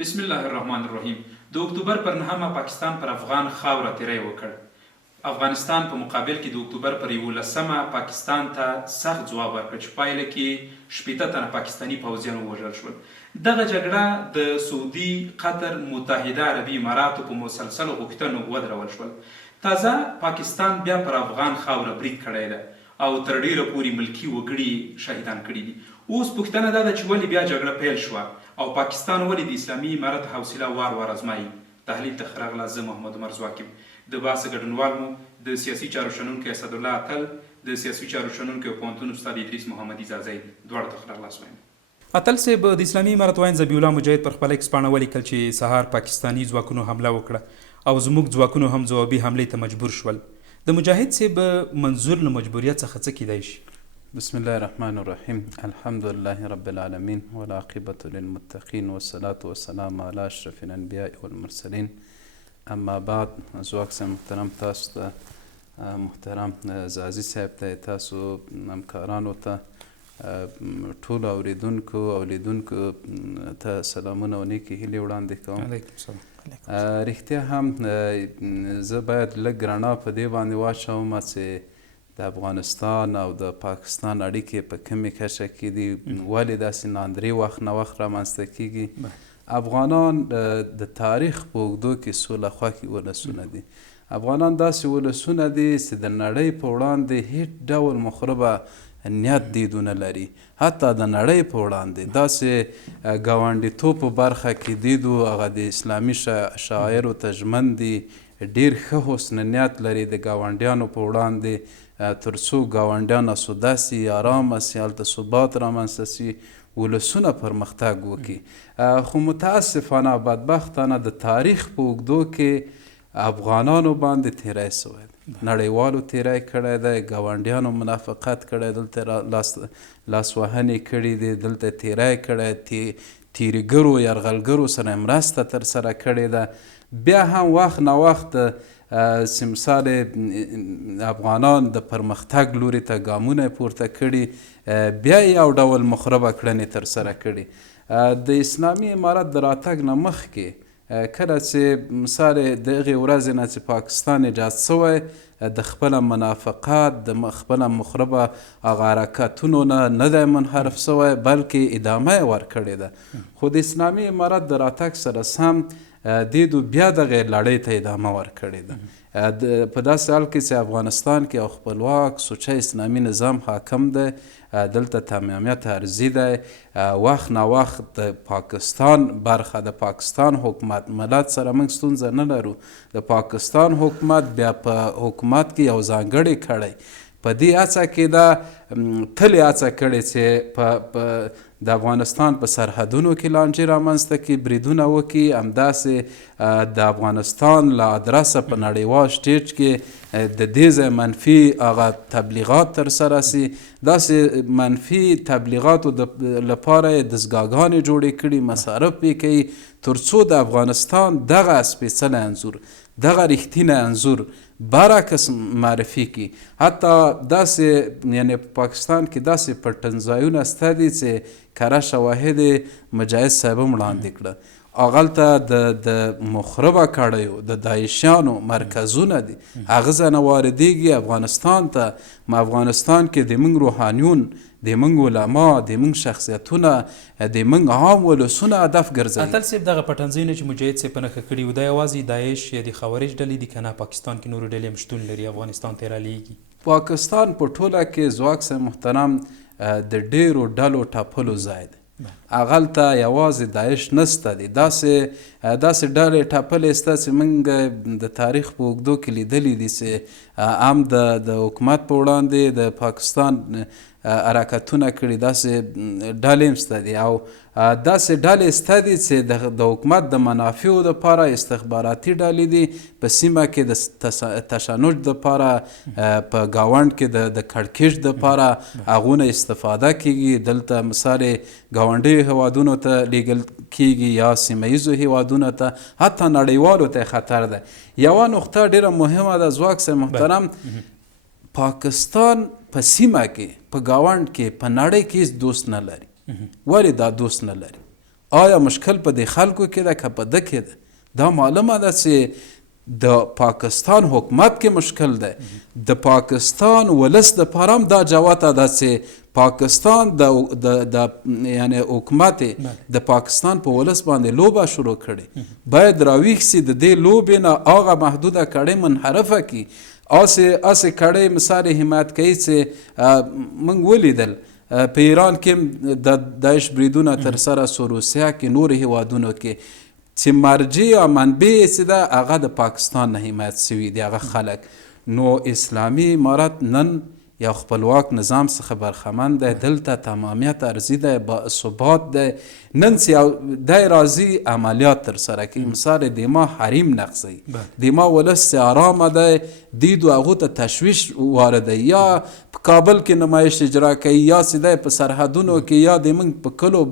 بسم الله الرحمن الرحیم. د اکتوبر پر 9 پاکستان پر افغان خاوره تیری وکړ. افغانستان په مقابل کې د اکتوبر پر 11 پاکستان ته سخت ځواب ورکړ چې پایله کې 80 تنه پاکستانی پوځیان ووژل شول. دغه جګړه د سعودي، قطر، متحده عربي اماراتو په مسلسلو غوښتنو ودرول شول. تازه پاکستان بیا پر افغان خاوره برید کړی ده او تر ډیره پورې ملکي وګړي شهیدان کړي دي. اوس پوښتنه دا ده چې ولې بیا جګړه پیل شوه او پاکستان ولې د اسلامي امارت حوصله وار وار ازمایي. تحلیل ته راغله زه محمد عمر زواکیم. د بحث ګډونوال مو د سیاسي چارو شنونکی اسدالله اتل، د سیاسي چارو شنونکی او پوهنتون استاد ادریس محمدي زازی. دواړو ته راغلاست وایم. اتل صاحب، د اسلامي امارت وایي ذبیح الله مجاهد پر خپل ایکس پاڼه ولیکل چې سهار پاکستاني ځواکونو حمله وکړه او زموږ ځواکونو هم ځوابي حملې ته مجبور شول. د مجاهد صاحب منظور له مجبوریت څخه څه کیدای شي؟ بسم الله الرحمن الرحیم. الحمد لله رب العالمین والعاقبة للمتقین والصلاة والسلام علی اشرف الانبیاء والمرسلین. اما بعد، زواک صاحب محترم، تاسو ته محترم زازي صاحب ته، تاسو همکارانو ته، ټولو اوریدونکو او لیدونکو ته سلامونه او نیکې هیلې وړاندې کوم. علیکم السلام. رښتیا هم زه باید لږ رڼا په دې باندې واچوم چې د افغانستان او د پاکستان اړیکې په کومې کچه کې دي، ولې داسې ناندرې وخت نه وخت رامنځته کیږي. افغانان د تاریخ په اوږدو کې سوله خوښي ولسونه دي. افغانان داسې ولسونه دي چې د نړۍ په وړاندې هیڅ ډول مخربه نیت دیدونه لري. حتی د نړۍ په وړاندې داسې ګاونډیتوب په برخه کې دیدو، هغه د اسلامي شاعرو ته ژمن دي، ډیر ښه حسن نیت لري د ګاونډیانو په وړاندې، تر څو ګاونډیان اسوده سي، ارامه سي، هلته ثبات رامنځته سي، ولسونه پرمختګ وکړي. خو متاسفانه بدبختانه د تاریخ په اوږدو کې افغانانو باندې تیری سوی دی. نړیوالو تیری کړی دی، ګاونډیانو منافقت کړی، دلته لاسوهنې کړي دي، دلته تیری کړی، تیریګرو یرغلګرو سره مرسته ترسره کړې ده. بیا هم وخت نه وخت مثال افغانان د پرمختګ لوري ته ګامونه پورته کړي، بیا یو ډول مخربه کړنې ترسره کړي. د اسلامي امارت د راتګ نه مخکې کله چې مثال د هغې ورځې نه چې پاکستان ایجاد شوی، د خپله منافقت، د خپله مخربه هغه حرکتونو نه دی منحرف شوی، بلکې ادامه یې ورکړې ده. خو د اسلامي امارت د راتګ سره سم دیدو بیا دغه لړۍ ته ادامه ورکړې ده. په داسې حال کې چې افغانستان کې یو خپلواک سوچه اسلامي نظام حاکم دی، دلته تمامیت ارضي دی. وخت نه وخت د پاکستان برخه، د پاکستان حکومت ملت سره موږ ستونزه نه لرو. د پاکستان حکومت بیا په حکومت کې یو ځانګړی کړی په دې هڅه کې ده، تل یې هڅه کړې چې د افغانستان په سرحدونو کې لانجې رامنځته کړي، بریدونه وکړي، همداسې د افغانستان له ادرسه په نړیوال سټیج کې د دې ځای منفي هغه تبلیغات ترسره سي. داسې منفي تبلیغاتو لپاره یې دستګاهګانې جوړې کړي، مصارف یې کوي، تر څو د افغانستان دغه سپېڅلی انځور، دغه رښتینی انځور برعکس معرفي کړي. حتی داسې یعنې په پاکستان کې داسې پټنځایونه شته دي چې کره شواهد مجاهد صاحب هم وړاندې کړه. هغلته د مخربه کړیو د داعشیانو مرکزونه دي، هغه ځای نه واردېږي افغانستان ته. افغانستان کې د موږ روحانیون، د موږ علما، د موږ شخصیتونه، د موږ عام ولسونه هدف ګرځوي. اتل صاحب، دغه پټنځایونه چې مجاهد صاحب په نښه کړي وو، دا یوازې داعش یا د خوارج ډلې دي که نه پاکستان کې نورې ډلې هم شتون لري افغانستان ته یې رالیږي؟ پاکستان په ټوله کې زواک صاحب محترم د ډیرو ډلو ټاپلو ځای دی. هغلته یوازې داعش نسته دي، داسې ډلې ټاپلې شته چې موږ د تاریخ په اوږدو کې لیدلي دي چې هم د حکومت په وړاندې د پاکستان حرکتونه کړي، داسې ډلې هم شته دي. او داسې ډلې شته دي چې د حکومت د منافعو دپاره استخباراتي ډلې دي، په سیمه کې د تشنج دپاره، په ګاونډ کې د کړکېچ دپاره هغونه استفاده کیږي. دلته مثال ګاونډیو هیوادونو ته لیږل کیږي یا سیمه ییزو هیوادونو ته، حتی نړیوالو ته خطر ده. یوه نقطه ډیره مهمه ده زواک صاحب محترم، پاکستان په سیمه کې، په ګاونډ کې، په نړۍ کې هیڅ دوست نه لري. ولې دا دوست نه لري؟ آیا مشکل په دې خلکو کې ده که په ده کې ده؟ دا معلومه ده چې د پاکستان حکومت کې مشکل ده. د پاکستان ولس دپاره هم دا جوته ده چې پاکستان د یعنی حکومت د پاکستان په ولس باندې لوبه شروع کړې. باید راویښ سي د دې لوبې نه هغه محدوده کړۍ منحرفه کړي. اسې کړۍ مثال حمایت کوي چې موږ ولیدل په ایران کې د داعش بریدونه ترسره سو، روسیه کې، نورو هیوادونو کې چې مرجع یا منبع یې چې ده هغه د پاکستان نه حمایت سوي دي هغه خلک. نو اسلامي امارت نن یو خپلواک نظام څخه برخمن دی، دلته تمامیت ارضي دی، باثبات دی. نن چې دی راځي عملیات ترسره کوي، مثال د ما حریم نقضوي، د ما ولس چې ارامه دی دیدو هغو ته تشویش واردوي، یا په کابل کې نمایش اجرا کوي، یا چې دی په سرحدونو کې، یا د موږ په کلو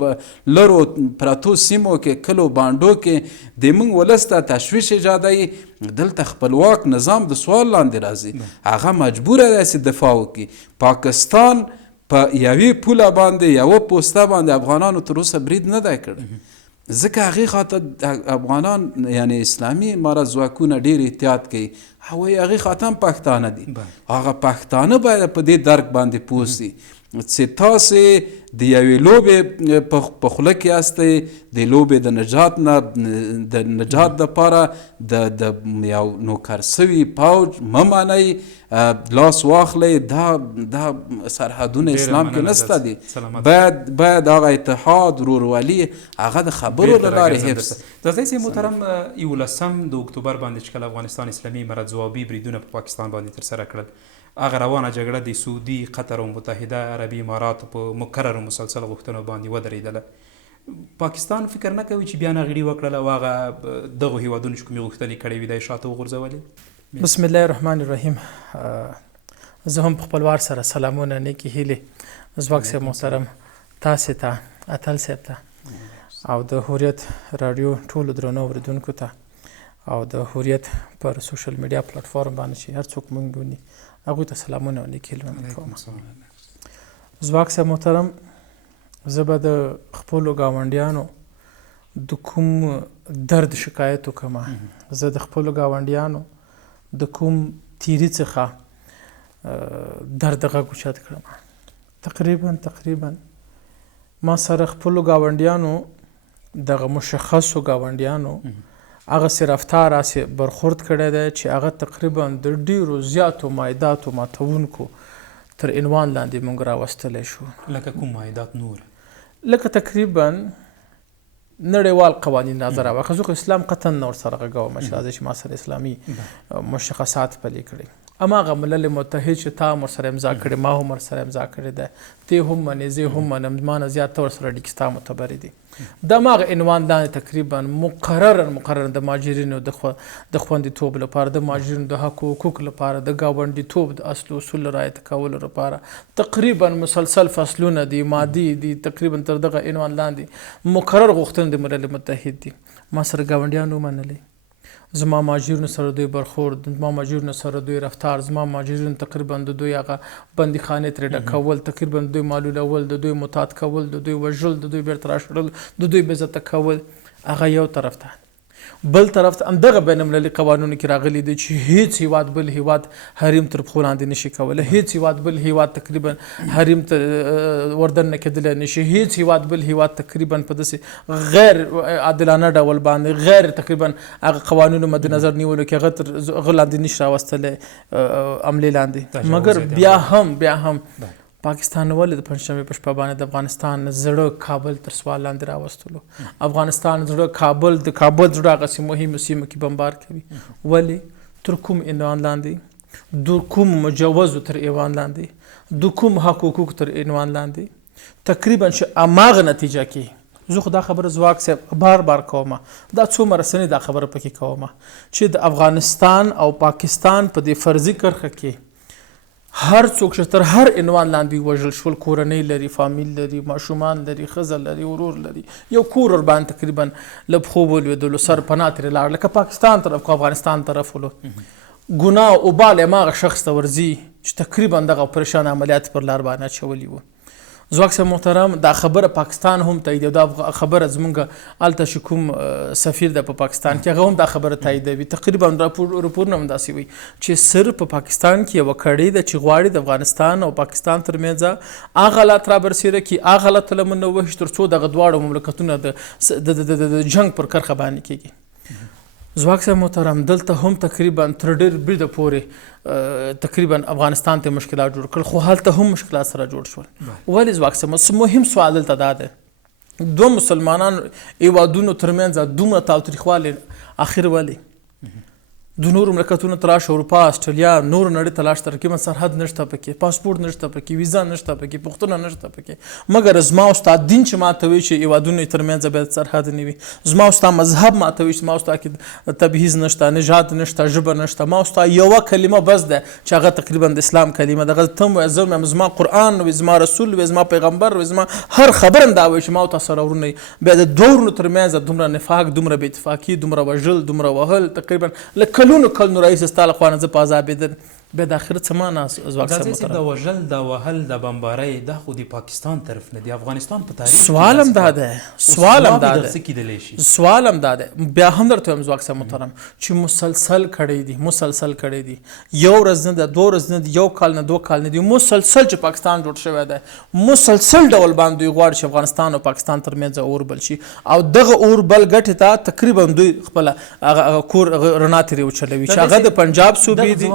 لرو پرتو سیمو کې، کلو بانډو کې د موږ ولس ته تشویش ایجادوي. دلته خپلواک نظام د سوال لاندې راځي، هغه مجبوره دی چې دفاع وکړي. پاکستان په یوې پوله باندې یوه پوسته باندې افغانانو تر اوسه برید نه دی کړی، ځکه هغې خاطر افغانان یعنی اسلامي امارت ځواکونه ډېر احتیاط کوي. وایي هغې خاطر هم پښتانه دي. هغه پښتانه باید په دې درک باندې پوه سي چې تاسې د یوې لوبې په خوله کې یاستئ، د لوبې د نجات دپاره د یو نوکر سوي پوج مه منئ، لاس واخلئ. دا سرحدونه اسلام کې نسته دي. باید هغه اتحاد، ورورولي هغه د خبرو له لارې حفظ. د ځای محترم 11 د اکتوبر باندې چې کله افغانستان اسلامي امارت ځوابي بریدونه په پاکستان باندې ترسره کړل، هغه روانه جګړه د سعودي، قطر او متحده عربي اماراتو په مکررو مسلسل غوښتنو باندې ودرېدله. پاکستان فکر نه کوي چې بیا نغړي وکړله او هغه دغو هیوادونو چې کومې غوښتنې کړې وي دا یې شاته وغورځولې؟ بسم الله الرحمن الرحیم. زه هم په خپل وار سره سلامونه، نیکې هیلې ځواک صاحب محترم، تاسې ته، اتل صاحب ته، او د حریت راډیو ټولو درنو اورېدونکو ته، او د حریت پر سوشل میډیا پلیټفارم باندې چې هر څوک موږ ګوري هغوی ته سلامونه او نیکې هیلې کوم. ځواک صاحب محترم، زه به د خپلو ګاونډیانو د کوم درد شکایت وکړم. زه د خپلو ګاونډیانو د کوم تیري څخه درد غږ اوچت کړم. تقریبا ما سره خپلو ګاونډیانو دغه مشخصو ګاونډیانو هغه سي رفتار هسې برخورد کړی دی چې هغه تقریبا د ډېرو زیاتو مایداتو ماتونکو تر عنوان لاندې موږ راوستلی شو. لکه کوم مایدات نور؟ لکه تقریبا نړیوال قوانین نظر واخلو. خو اسلام قطعا نه ورسره غږوم چې راځي چې ما سره اسلامي مشخصات پلي کړي. هماغه ملل متحد چې تا هم ورسره امضا کړې، ما هم ورسره امضا کړې ده، ته هم منې، زه هم منم، ما نه زیات ته ورسره اړیکې ستا معتبرې دي. د هماغه عنوان لاندې تقریبا مقررا د مهاجرینو د خوندیتوب لپاره، د مهاجرینو د حق و حقوق لپاره، د ګاونډیتوب د اصل اصول رعایت کولو لپاره تقریبا مسلسل فصلونه دي، مادي دي، تقریبا تر دغه عنوان لاندې مقرر غوښتنې د ملل متحد دي. ما سره ګاونډیانو ومنلې، زما مهاجرینو سره دوی برخورد، زما مهاجرینو سره دوی رفتار، زما مهاجرینو تقریبا د دوی هغه بندیخانې ترې ډکول، تقریبا د دوی معلولول، د دوی معتاد کول، د دوی وژل، د دوی بیرته راشړل، د دوی بېعزته کول، هغه یو طرف ته. بل طرف ته همدغه بین المللي قوانینو کې راغلي دي چې هیڅ هیواد بل هیواد حریم تر پښو لاندې نشي کولی، هیڅ هیواد بل هیواد تقریبا حریم ته وردن کېدلی نشي، هیڅ هیواد بل هیواد تقریبا په داسې غیر عادلانه ډول باندې غیر تقریبا هغه قوانینو مد نظر نیولو کې هغه تر هغه لاندې نشي راوستلی عملې لاندې. مګر بیا هم پاکستان ولې د پنجشنبې په شپه باندې د افغانستان زړه کابل تر سوال لاندې راوستلو؟ افغانستان زړه کابل، د کابل زړه هغسې مهمو سیمو کې بمبار کوي. ولې؟ تر کوم عنوان لاندې؟ د کوم مجوزو تر عنوان لاندې؟ د کوم حق حقوق تر عنوان لاندې؟ تقریبا چې هماغه نتیجه کې زه خو دا خبره ځواک صاحب بار کوم، دا څومره رسنۍ دا خبره پکې کوم چې د افغانستان او پاکستان په دې فرضي کرښه کې هر څوک چې تر هر عنوان لاندې وژل شول، کورنۍ لري، فامیل لري، ماشومان لري، ښځه لري، ورور لري، یو کور ورباندې تقریبا له پښو ولوېدلو، سر پناه ترې لاړ، لکه پاکستان طرف که افغانستان طرف ولو، ګناه او بال هماغه شخص ته ورځي چې تقریبا دغه پریشان عملیات پر لار باندې اچولي وو. ځواک صاحب محترم دا خبره پاکستان هم تاییدوي، دا خبره زمونږ هلته چې کوم سفیر ده په پاکستان کې هغه هم دا خبره تاییدوي. تقریبا راپورونه هم داسې وي چې صرف په پاکستان کې یوه کړۍ ده چې غواړي د افغانستان او پاکستان ترمنځ هغه حالات رابرسېره کړي، هغه حالات له منځه ووهي تر څو دغه دواړو مملکتونه د جنګ پر کرښه باندې کېږي. ځواک صاحب محترم دلته هم تقریبا تر ډېر بریده پورې تقریبا افغانستان ته مشکلات جوړ کړل، خو هلته هم مشکلات سره جوړ شول. ولې ځواک صاحب مهم سوال دلته دا دی، دوه مسلمانان هیوادونو ترمنځ دومره تاوتریخوالی آخر ولې د نورو مملکتونو ته راشه، اروپا، استرالیا، نور نړۍ ته لاړ تقریبا سرحد نشته پکې، پاسپورت نشته پکې، ویزا نشته پکې، پوښتنه نشته پکې، مګر زما او ستا دین چې ماته وایي چې هیوادونو ترمنځ باید سرحد نه وي، زما او ستا مذهب ماته وایي چې زما او ستا کې تبعیض نشته، نژاد نشته، ژبه نشته، ما او ستا یوه کلمه بس ده چې هغه تقریبا د اسلام کلمه ده، ته م وایې، زه م وایم، زما قرآن وایي، زما رسول وایي، زما پیغمبر وایي، زما هر خبر هم دا وایي چې ما او تا سره ورونه وي. بیا د دوه ورونو ترمنځ دومره نفاق، دومره بې اتفاقي، دومره وژل، دومره وهل، تقریبا له کلونو رئیس ستا له خوا نه زه په عذابېدل، بیا د آخرت څه معنا ځواک صاحب محترم؟ د وژل، د وهل، د بمبارۍ دا خو د پاکستان طرف نه دی، افغانستان په تاریخ سوال هم دا دی، سوال هم دا دی، څه کیدلی شي؟ سوال هم دا دی. بیا هم درته وایم ځواک صاحب محترم چې مسلسل کړی دي، یو ورځ نه ده، دوه ورځ نه دي، یو کال نه، دوه کال نه دي، مسلسل چې پاکستان جوړ شوی دی، مسلسل ډول باندې دوی غواړي چې افغانستان او پاکستان ترمنځ اور بل شي، او دغه اور بل ګټې ته تقریبا دوی خپله کور رڼا ترې وچلوي چې هغه د پنجاب صوبې دي.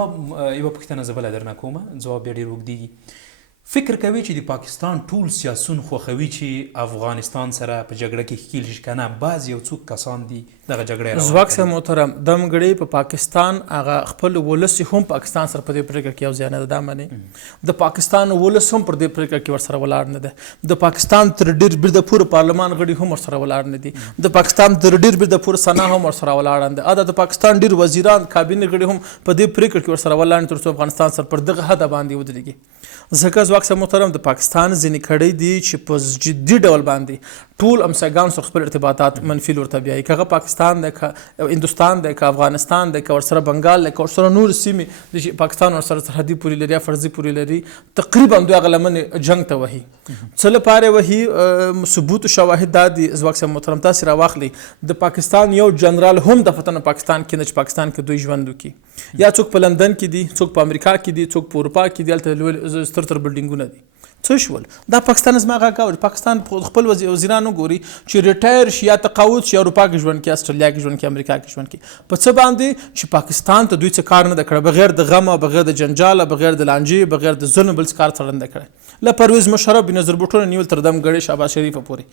یوه پوښتنه زه بله درنه کومه، جواب بیا ډېر اوږدېږي. فکر کوي چې د پاکستان ټول سیاسون خوښوي چې افغانستان سره په جګړه کې ښکېل شي که نه؟ بعض یو څوک کسان دي دغه جګړه ځواک صاحب محترم دم ګړی په پاکستان هغه خپل ولس هم پاکستان سره په دې پرېکړه کې یو ځای نه ده، دا منې د پاکستان ولس هم پر دې پرېکړه کې ورسره ولاړ نه ده، د پاکستان تر ډېر بریده پورې پارلمان غړي هم ورسره ولاړ نه دي، د پاکستان تر ډېر بریده پورې سنا هم ورسره ولاړ نه ده، د پاکستان ډېر وزیران، کابینې غړي هم په دې پرېکړه کې ورسره ولاړ نه تر څو افغانستان سره پر دغه حده باندې ودرېږي. ځکه ځواک صاحب محترم د پاکستان ځینې کړۍ دي چې په جدي ډول باندې ټول همسایګانو سره خپل ارتباطات منفي لور ته بیایي، که هغه پاکستان دی، که هندوستان دی، که افغانستان دی، که ورسره بنګال دی، که ورسره نور سیمې د پاکستان ورسره سرحدي پولې لري یا فرضي پولې لري، تقریبا دوی هغه لمنې جنګ ته وهي. څه لپاره وهي؟ ثبوت و شواهد دا دي ځواک صاحب محترم، تاسې راواخلئ د پاکستان یو جنرال هم د فتن پاکستان کې نه چې پاکستان کې دوی ژوند وکړي، یا څوک په لندن کې دي، څوک په امریکا کې دي، څوک په اروپا کې دي، هلته ستر بلډینګونه دي. څه شول؟ دا پاکستان زما غږ اوري، پاکستان خپل وزیران وګوري چې ریټایر شي یا تقاعد شي، اروپا کې ژوند کوي، استرالیا کې ژوند کوي، امریکا کې ژوند کوي، په څه باندې چې پاکستان ته دوی څه کار نه ده کړی، بغیر د غمه، بغیر د جنجاله، بغیر د لانجې، بغیر د ظلم بل څه کار سره نه ده کړی. له پرویز مشرف، بېنظیر بوټونه نیول تر دم ګړی شهباز شریفه پورې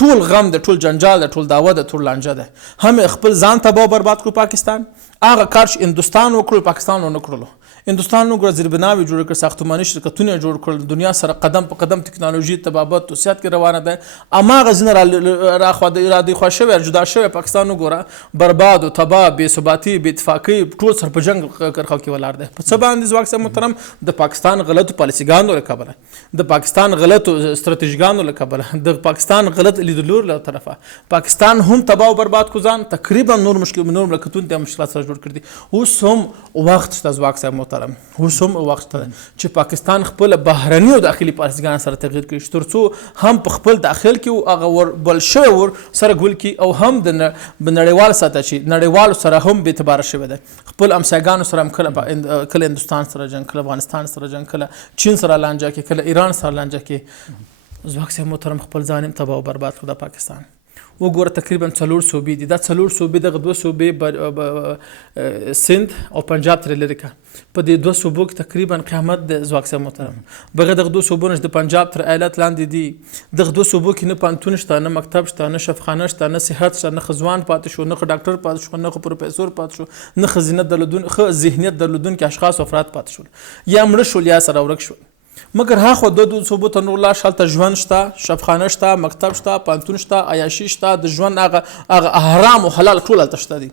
ټول غم ده، ټول جنجال ده، ټول دعوه ده، ټول لانجه ده، هم خپل ځان تباه برباد کړو پاکستان. هغه کار چې هندوستان وکړو پاکستان ونه کړلو. هندوستان وګوره زیربناوې جوړ کړ، ساختماني شرکتونه جوړ کړل، دنیا سره قدم په قدم ټکنالوژي طبابت توسعات کې روانه ده، هماغه ځینې راخوا دېخوا شوی جدا شوی پاکستان وګوره برباد و تباه، بېثباتي، بې اتفاقۍ، ټول سر په جنګ کرښو کې ولاړ دی. په څه باندې ځواک صاحب محترم؟ د پاکستان غلطو پالیسیګانو له کبله، د پاکستان غلطو ستراتیژیګانو له کبله، د پاکستان غلط لیدلورو له طرفه پاکستان هم تباه و برباد کو ځان، تقریبا نور مملکتونو ته مشکلات سره جوړ کړي دي. اوس هم وخت شته ځواک صاحب محترم، اوس هم وخت شته چې پاکستان خپل بهرني او داخلي پالیسیګانو سره تغیر کړي، تر څو هم په خپل داخل کې هغه ور بل شوی ور سره ګول کړي، او هم د نړیوال سطح چې نړیوالو سره هم بې اعتباره شوی دی، خپل همسایګانو سره هم کله هندوستان سره جنګ، کله افغانستان سره جنګ، کله چین سره لانجه کې، کله ایران سره لانجه کې. ځواک صاحب محترم خپل ځان هم تباه او برباد کړو د پاکستان. وګوره تقریبا 4 صوبې دي، دا 4 صوبې دغه 2 صوبې سند او پنجاب ترې لرې کړه، په دې 2 صوبو کې تقریبا قیامت د ځواک صاحب محترم. بغیر دغه 2 صوبو نه د پنجاب تر ایالت لاندې دي، دغه 2 صوبو کې نه پانتون شته، نه مکتب شته، نه شفخانه شته، نه صحت شته، نه ښځوان پاتې شو، نه ډاکټر پاتې شو، نه پروفیسور پاتې شو، نه ښه ذهنیت درلودونکي اشخاص او افراد پاتې شول، یا مړه شول یا سره ورک شول. مګر هاخوا 2 صوبو ته نور لاش، هلته ژوند شته، شفخانه شته، مکتب شته، پانتون شته، عیاشي شته، د ژوند هغه حرام او حلال ټول هلته شته دي.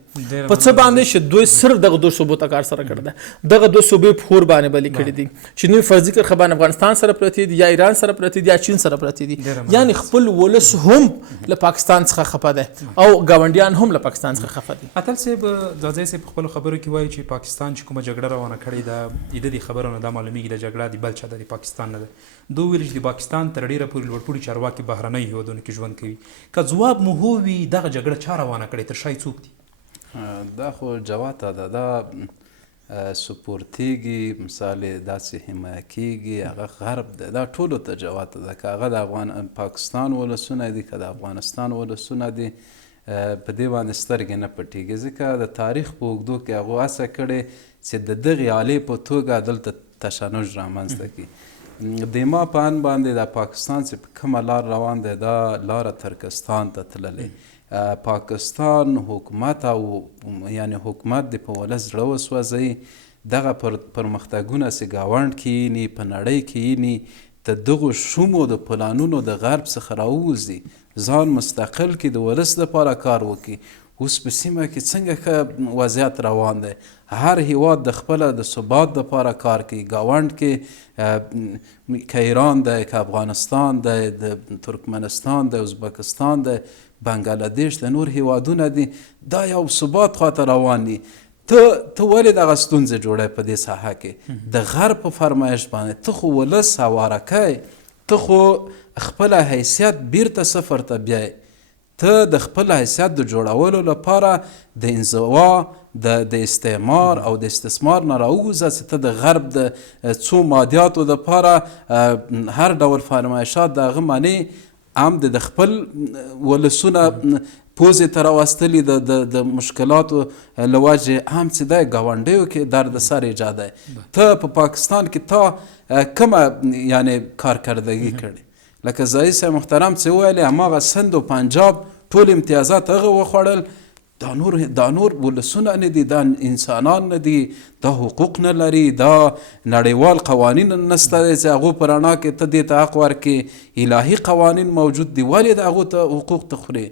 په څه باندې چې دوی صرف دغه 2 صوبو ته کار سره کړی دی، دغه 2 صوبې په خور باندې بلې کړي دي چې نوی فرضي کرښه باندې افغانستان سره پرتې دي، یا ایران سره پرتې دي، یا چین سره پرتې دي. یعنی خپل ولس هم له پاکستان څخه خفه دی او ګاونډیان هم له پاکستان څخه خفه دي. اتل صاحب ځاځی صاحب خپل خبرو کې وایي چې پاکستان چې کومه جګړه روانه کړې ده، د دې خبرونو دا معلومیږي د جګړه د بل چا د پاکستان نه ده دوی ویل چې د پاکستان تر ډیره پورې لوړپوړي چارواکي بهرنیو هیوادونو کې ژوند کوي که ځواب مو هو وي دغه جګړه چا روانه کړې تر شا څوک دي دا خو جواته ده دا سپورتیږي مثال داسې حمایه کیږي هغه غرب ده دا ټولو ته جواته ده که هغه د پاکستان ولسونه دي که د افغانستان ولسونه دي په دې باندې سترګې نه پټېږي ځکه د تاریخ په اوږدو کې هغو هڅه کړې چې د دغې آلې په توګه دلته تشنج رامنځته کړي د ما په ان باندې د پاکستان چې په کومه لار روان دی دا لاره ترکستان ته تللی پاکستان حکومت او یعنی حکومت د په ولس زړه وسوځوي دغه پرمختګونه چې ګاونډ کې ییني په نړۍ کې ییني د دغو شومو د پلانونو د غرب څخه راووځي ځان مستقل کې د ولس لپاره کار وکړي اوس په سیمه کې څنګه ښه وضعیت روان دی هر هیواد د خپله د ثبات دپاره کار کوي ګاونډ کې که ایران دی که افغانستان دی د ترکمنستان دی ازبکستان دی بنګلادیش د نور هیوادونه دي دا یو ثبات خواته روان دي ته ولې دغه ستونزې جوړی په دې ساحه کې د غرب په فرمایش باندې ته خو ولس هواره کوې ته خو خپل حیثیت بیرته صفر ته بیایې ته د خپل حیثیت د جوړولو لپاره د انزوا د استعمار او د استثمار نه راووځه چې ته د غرب د څو مادیاتو دپاره هر ډول فرمایشات د هغه معنی هم د خپل ولسونه پوزې ته راوستلي د مشکلاتو له وجې هم چې دی ګاونډیو کې دردسر ایجاد دی ته په پاکستان کې تا کومه یعنی کارکردګي کړې لکه ځایي صاحب محترم چې وویلې هماغه سند و پنجاب ټول امتیازات هغه وخوړل دا نور ولسونه نه دي دا انسانان نه دي دا حقوق نه لري دا نړیوال قوانین نسته دی چې هغو په رڼا کې ته دې ته حق ورکړې الهي قوانین موجود دي ولې د هغو ته حقوق ته خورې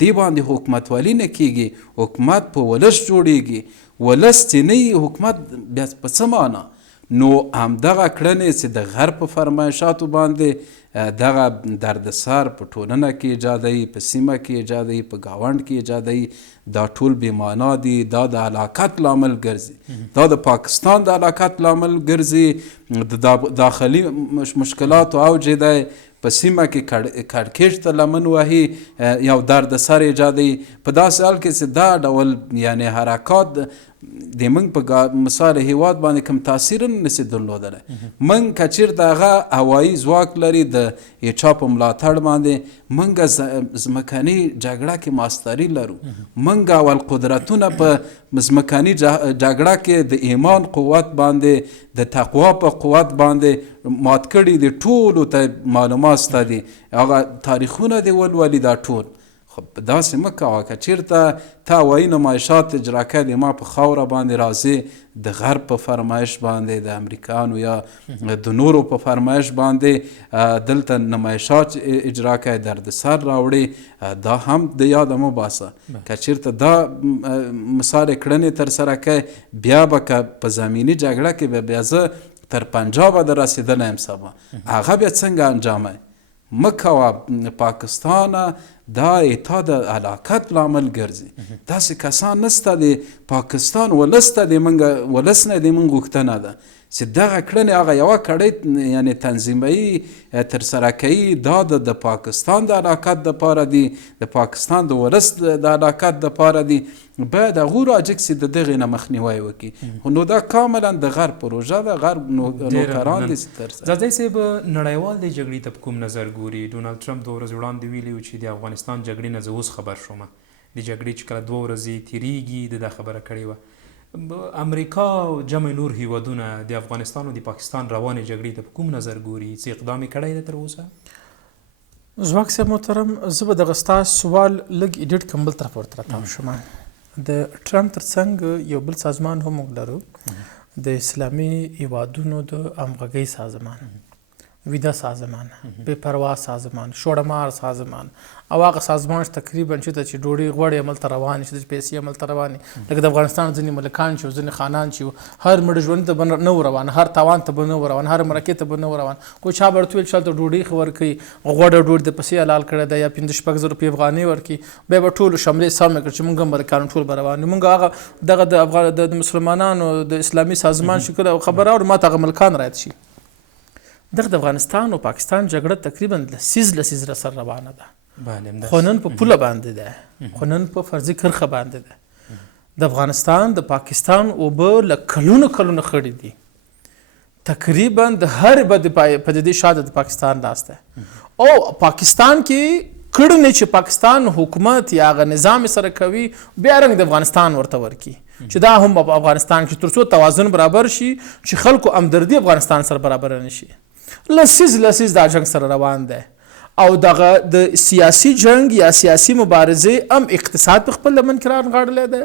دې باندې حکومتولي نه کیږي حکومت په ولس جوړیږي ولس چې نه وي حکومت بیا په څه معنا نو همدغه کړنې چې د غرب په فرمایشاتو باندې دغه دردسر په ټولنه کې ایجادوي په سیمه کې ایجادوي په ګاونډ کې ایجادوي دا ټول بېمانا دي دا د هلاکت لامل ګرځي دا د پاکستان د هلاکت لامل ګرځي د داخلي مشکلاتو اوج دی په سیمه کې کړکېچ ته لمن وهي یو دردسر ایجادوي په داسې حال کې چې دا ډول یعنی حرکات د موږ په مثال هیواد باندې کوم تاثیر نه نشي درلودلی موږ که چېرته هغه هوایي ځواک لري د چا په ملاتړ باندې موږ ځمکني جګړه کې ماستري لرو موږ اول قدرتونه په ځمکني جګړه کې د ایمان قوت باندې د تقوا په قوت باندې مات کړي دي ټولو ته معلومات سته دي هغه تاریخونه دي ولولي دا ټول خو داسې مه کوه که چېرته تا هوایي نمایشات اجرا کوې د ما په خاوره باندې راځې د غرب په فرمایش باندې د امریکایانو یا د نورو په فرمایش باندې دلته نمایشات اجرا کوې دردسر راوړې دا هم د یاده مه باسه که چېرته دا مثال کړنې ترسره کوې بیا به که په زمیني جګړه کې به بیا زه تر پنجابه در رسېدلی یم سبا هغه بیا څنګه انجاموي مه کوه پاکستانه دا تا د هلاکت لامل ګرځي داسې کسان نسته د پاکستان ولس ته د موږ ولس نه د موږ غوښتنه ده چې دغه کړنې هغه یوه کړۍ یعنې تنظیموي ترسره کوي دا د پاکستان د هلاکت دپاره دي د پاکستان د ولس د هلاکت دپاره دي باید هغو راجګ سي د دغې نه مخنیوی وکړي نو دا کاملا د غرب پروژه ده غرب نوکران دي زازی صاحب نړیوال د جګړې ته په کوم نظر ګوري ډونالډ ټرمپ 2 ورځې وړاندې ویلي و چې د افغانستان جګړې نه زه اوس خبر شوم د جګړې چې کله 2 ورځې تیریږي دا خبره کړې وه امریکا او جمع نور هیوادونه د افغانستان او د پاکستان روانې جګړې ته په کوم نظر ګوري څه اقدام یې کړی دی تر اوسه ځواک صاحب محترم زه به دغه ستاسو سوال لږ ایډیټ کړم بل طرف ورته راتاو شم د ټرمپ تر څنګ یو بل سازمان هم موږ لرو د اسلامي هیوادونو د همغږۍ سازمان ویده سازمان بې پروا سازمان شوړمار سازمان او هغه سازمان تقریبا چې ډوډۍ غوړې عملته روانې چې پیسې عملته روانې لکه د افغانستان ځینې ملکان چې ځینې خانان چې هر مړ ژوند ته به نه روان هر تاوان ته به نه روان هر مرکې ته به نه روان کو چا به ورته ویل چې هلته ډوډۍ خو ورکوي غوړه ډوډۍ د پیسې حلال کړی دی یا 5,000 روپۍ افغانۍ ورکړي بیا به ټولو شملې سم کړ چې موږ هم ملکان ټول به روان یو موږ هغه دغه د مسلمانانو د اسلامي سازمان شکل خبر اورو ما ته هغه ملکان رایت شي دغه د افغانستان او پاکستان جګړه تقریبا لسیز را سره روانه ده، بله خو نن په پوله باندې ده، خو نن په فرضي کرښه باندې ده. د افغانستان د پاکستان اوبه له کلونو خړې دي، تقریبا د هر پدیدې شاته د پاکستان لاس ده. او پاکستان کې کړنې چې پاکستان حکومت یا هغه نظام سره کوي بیا رنګ د افغانستان ورته ورکي، چې دا هم په افغانستان کې تر څو توازن برابر شي چې خلکو همدردي افغانستان سره برابر نه شي. لسیز دا جنگ سره روان دی، او دغه د سیاسي جنگ یا سیاسي مبارزه هم اقتصاد په خپل لمن کې رانغاړلی دی،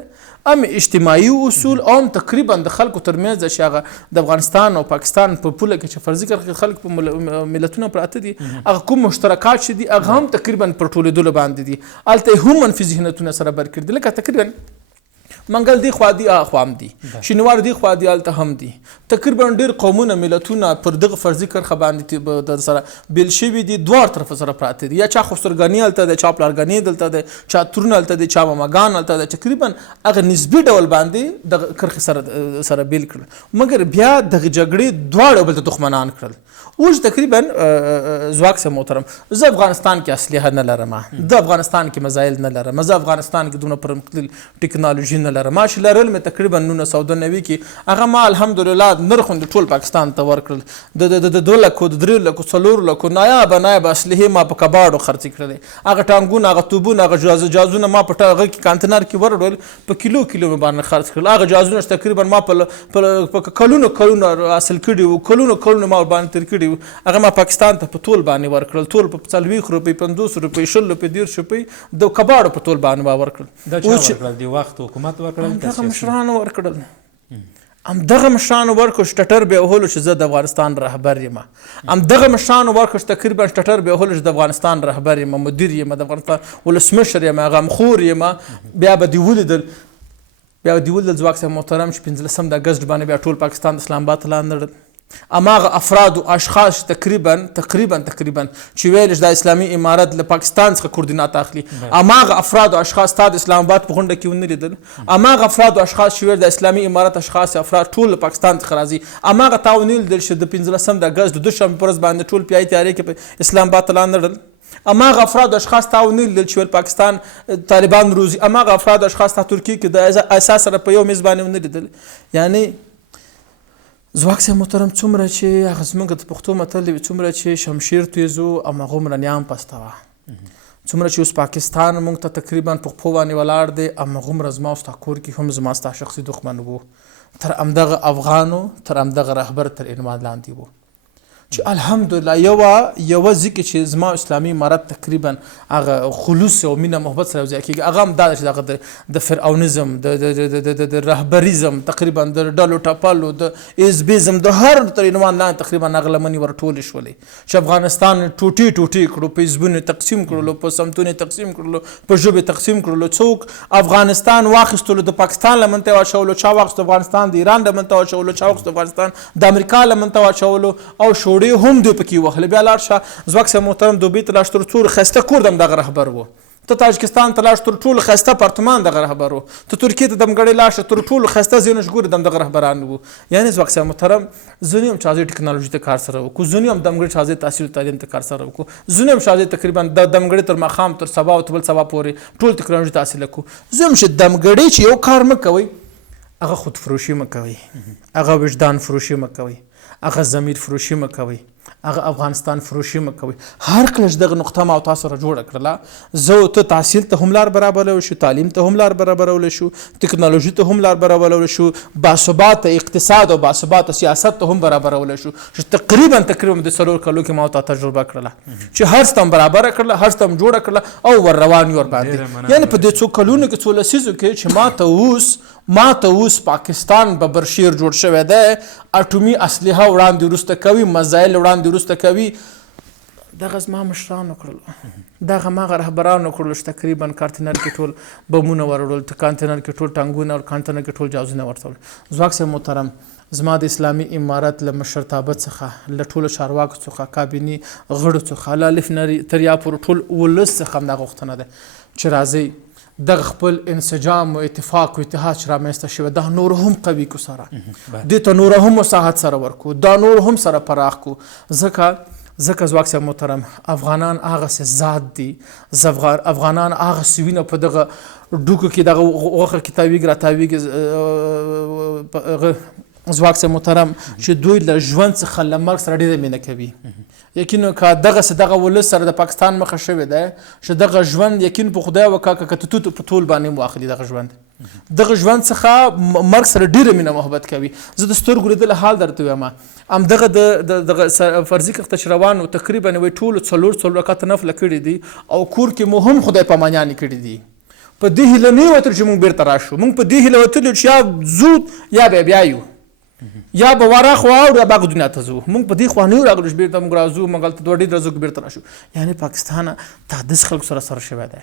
هم اجتماعي اصول، او هم تقریبا د خلکو ترمنځ چې هغه د افغانستان او پاکستان په پوله کې چې فرضي کرښې خلک په ملتونه پراته دي، هغه کوم مشترکات چې دي هغه هم تقریبا پر ټولېدلو باندې دي. هلته هم منفي ذهنیتونه سره بر کړي دي، لکه تقریبا منګل دی خوا دی خوا هم دي، شینوار دی خوا دی هلته هم دي، تقریبا ډېر قومونه ملتونه پر دغه فرضي کرښه باندې د سره بیل شوي دي، دواړو طرفه سره پراته دي، یا چا خسرګاني هلته ده، چا پلارګاني دلته ده، چا تورونه هلته دي، چا ماماګان هلته ده، تقریبا هغه نسبي ډول باندې دغه کرښې سره بیل کړل، مګر بیا دغه جګړې دواړو بل ته دښمنان کړل. اوس تقریبا ځواک سه محترم، زه افغانستان کې اسلحه نه لرم، د افغانستان کې مزایل نه لرم، زه افغانستان کې دومره پرمختللې ټکنالوژي نه لرم، ما چې لرل مې تقریبا 1990 کې هغه ما الحمدلله نرخوند ټول پاکستان ته ورکړل، د 2 لکو د 3 لکو 4 لکو نایاب اسلحې ما په کباړو خرڅ کړلې، هغه ټانګونه، هغه توبونه، هغه جازونه ما په هغه کې کانتینر کې ورډول په کیلو مې باندې خرڅ کړل، هغه جازونه تقریبا ما په کلونو حاصل کړي وو، کلونو ما باندې تیر کړي، هغه ما پاکستان ته په تول باندې ورکړل، تول په 40 روپۍ 50 روپۍ 60 روپۍ 10 روپۍ د کباړو په تول باندې ما ورکړل. دا چا ورکړل؟ دی وخت حکومت ورکړل؟ دغه مشرانو ورکړل، همدغه مشرانو ورکړل چې ټټر به وهلو چې زه د افغانستان رهبر یم، همدغه مشرانو ورکړل چې تقریبا ټټر به وهلو چې د افغانستان رهبر یم، مدیر یم، د افغانستان ولسمشر یم، غمخور یم. بیا به دې ولیدل ځواک صاحب محترم چې 15 د اګست باندې بیا ټول پاکستان د اسلام آباد ته لاندړل، اماغه افراد او اشخاص تقریبا چې ویل چې د اسلامي امارت له پاکستان څخه کوردینات اخلي، اماغه افراد او اشخاص تا د اسلام آباد په غونډه کې ونه لیدل، اماغه افراد او اشخاص چې ویل د اسلامي امارت اشخاص افراد ټول پاکستان څخه راځي، اماغه تا ونه لیدل چې د 15 د اګست د دوشنبه پر ورځ باندې ټول پیای تیاری کې په اسلام آباد ته لاندړل، اماغه افراد او اشخاص تا ونه لیدل چې پاکستان طالبان روزي، اماغه افراد او اشخاص تا ترکیه کې د اساس سره په یو میز باندې ونه لیدل. یعنی ځواک صاحب محترم څومره چې هغه زموږ د پښتو متل وي، څومره چې شمشیر تیز و هماغومره نیام پسته وه، څومره چې اوس پاکستان موږ ته تقریبا په پښو باندې ولاړ دی، هماغومره زما او ستا کور کې هم زما ستا شخصي دښمن و، تر همدغه افغانو، تر همدغه رهبر تر عنوان لاندې و، چې الحمدلله یوه ځکه چې زما اسلامي امارت تقریبا هغه خلوص او مینه محبت سره یوځای کېږي، هغه هم دا ده چې دغه د فرعونیزم، د رهبریزم، تقریبا د ډلو ټپلو، د حزبیزم، د هر تر عنوان لاندې تقریبا هغه لمنې ورټولې شولې چې افغانستان ټوټې کړو، په حزبونو تقسیم کړلو، په سمتونو تقسیم کړلو، په ژبې تقسیم کړلو، څوک افغانستان واخیستلو د پاکستان لمن ته واچولو، چا واخیست افغانستان د ایران لمن ته واچولو، چا واخیست افغانستان د امریکا لمن ته واچولو، او هم دوی پکې وهل. بیا لاړ شه ځواک صاحب محترم دوبۍ ته لاړ، تر ټولو ښایسته کور د همدغه رهبر و، ته تاجکستان ته لاړ، تر ټولو ښایسته اپارتمان دغه رهبر و، ته ترکیې ته دمګړی لاړ شه، تر ټولو ښایسته ځایونه چې ګورې د همدغه رهبران وو. یعنې ځواک صاحب محترم ځینې هم چې ټکنالوژي ته کار سره وکړو، ځینې هم دمګړي چې تحصیل تعلیم ته کار سره وکړو، ځینې هم چې تقریبا د دمګړي تر ماښام تر سبا او بل سبا پورې ټول ټکنالوژي ته حاصله کړو. ځینې هم چې دمګړي چې یو کار مه کوئ، هغه خودفروشي مه کوئ، هغه وجدان فروشي مه کوئ، هغه ضمیر فروشي مه کوئ، هغه افغانستان فروشي مه کوئ. هر کله چې دغه نقطه ما او تاسو سره جوړه کړله، زه او ته تحصیل ته هم لار برابرولی شو، تعلیم ته هم لار برابرولی شو، ټکنالوژي ته هم لار برابرولی شو، باثباته اقتصاد او باثباته سیاست ته هم برابرولی شو، چې تقریبا د 4 کلو کې ما او تا تجربه کړله چې هر څه هم برابره کړله، هر څه هم جوړه کړله او ور روان یو ورباندې. یعنې په دې څو کلونو کې، څو لسیزو کې چې ما ته اوس پاکستان ببرشیر جوړ شوی دی، اټومي اسلحه وړاندې وروسته کوي، مزایل وړاندې وروسته کوي، دغه زما مشرانو کړلو، دغه ماغه رهبرانو کړلو چې تقریبا کانتینر کې ټول بمونه وروړل، کانتینر کې ټول ټانګونه او کانتینر کې ټول جازونه ورتول. ځواک صاحب محترم زما د اسلامي امارت له مشرتابه څخه، له ټولو چارواکو څخه، کابینې غړو څخه، له الف تر یا پورې ټول ولس څخه همدا غوښتنه ده چې راځئ دغه خپل انسجام او اتفاق او اتحاد چې رامنځته شوی دا نور هم قوي کو سره دې ته نور هم مساحت سره ورکو دا نور هم سره پراخ کو ځکه ځواک صاحب محترم افغانان هغسې ذات دي افغانان هغسې وینه په دغه ډوکو کې دغه غوښه کې تاویږي راتاویږي ځواک صاحب محترم چې دوی له ژوند څخه له مرګ سره ډېره مینه کوي یقینا که دغسې دغه ولس سره د پاکستان مخه شوې ده چې دغه ژوند یقین په خدای وکړه که توت په طول باندې مو اخلي دغه ژوند څخه مرګ سره ډېره مینه محبت کوي زه د سترګو لیدلی حال درته وایم همدغه دغه فرضي کښته چې روان و تقریبا وایي ټولو څلور رکعته نفله کړي دي او کور کې مو هم خدای پامانیانې کړي دي په دې هیله نه یو وتلو چې موږ بیرته راشو موږ په دې هیله وتلو چې یا ځو یا بیا یو یا به واره خوا او یا باغ دنیا ته ځو موږ په دې خوا نه یو راغلو چې بیرته موږ راځو موږ هلته 2 ورځو کې بیرته راشو یعنې پاکستان تا داسې خلکو سره سر شوی دی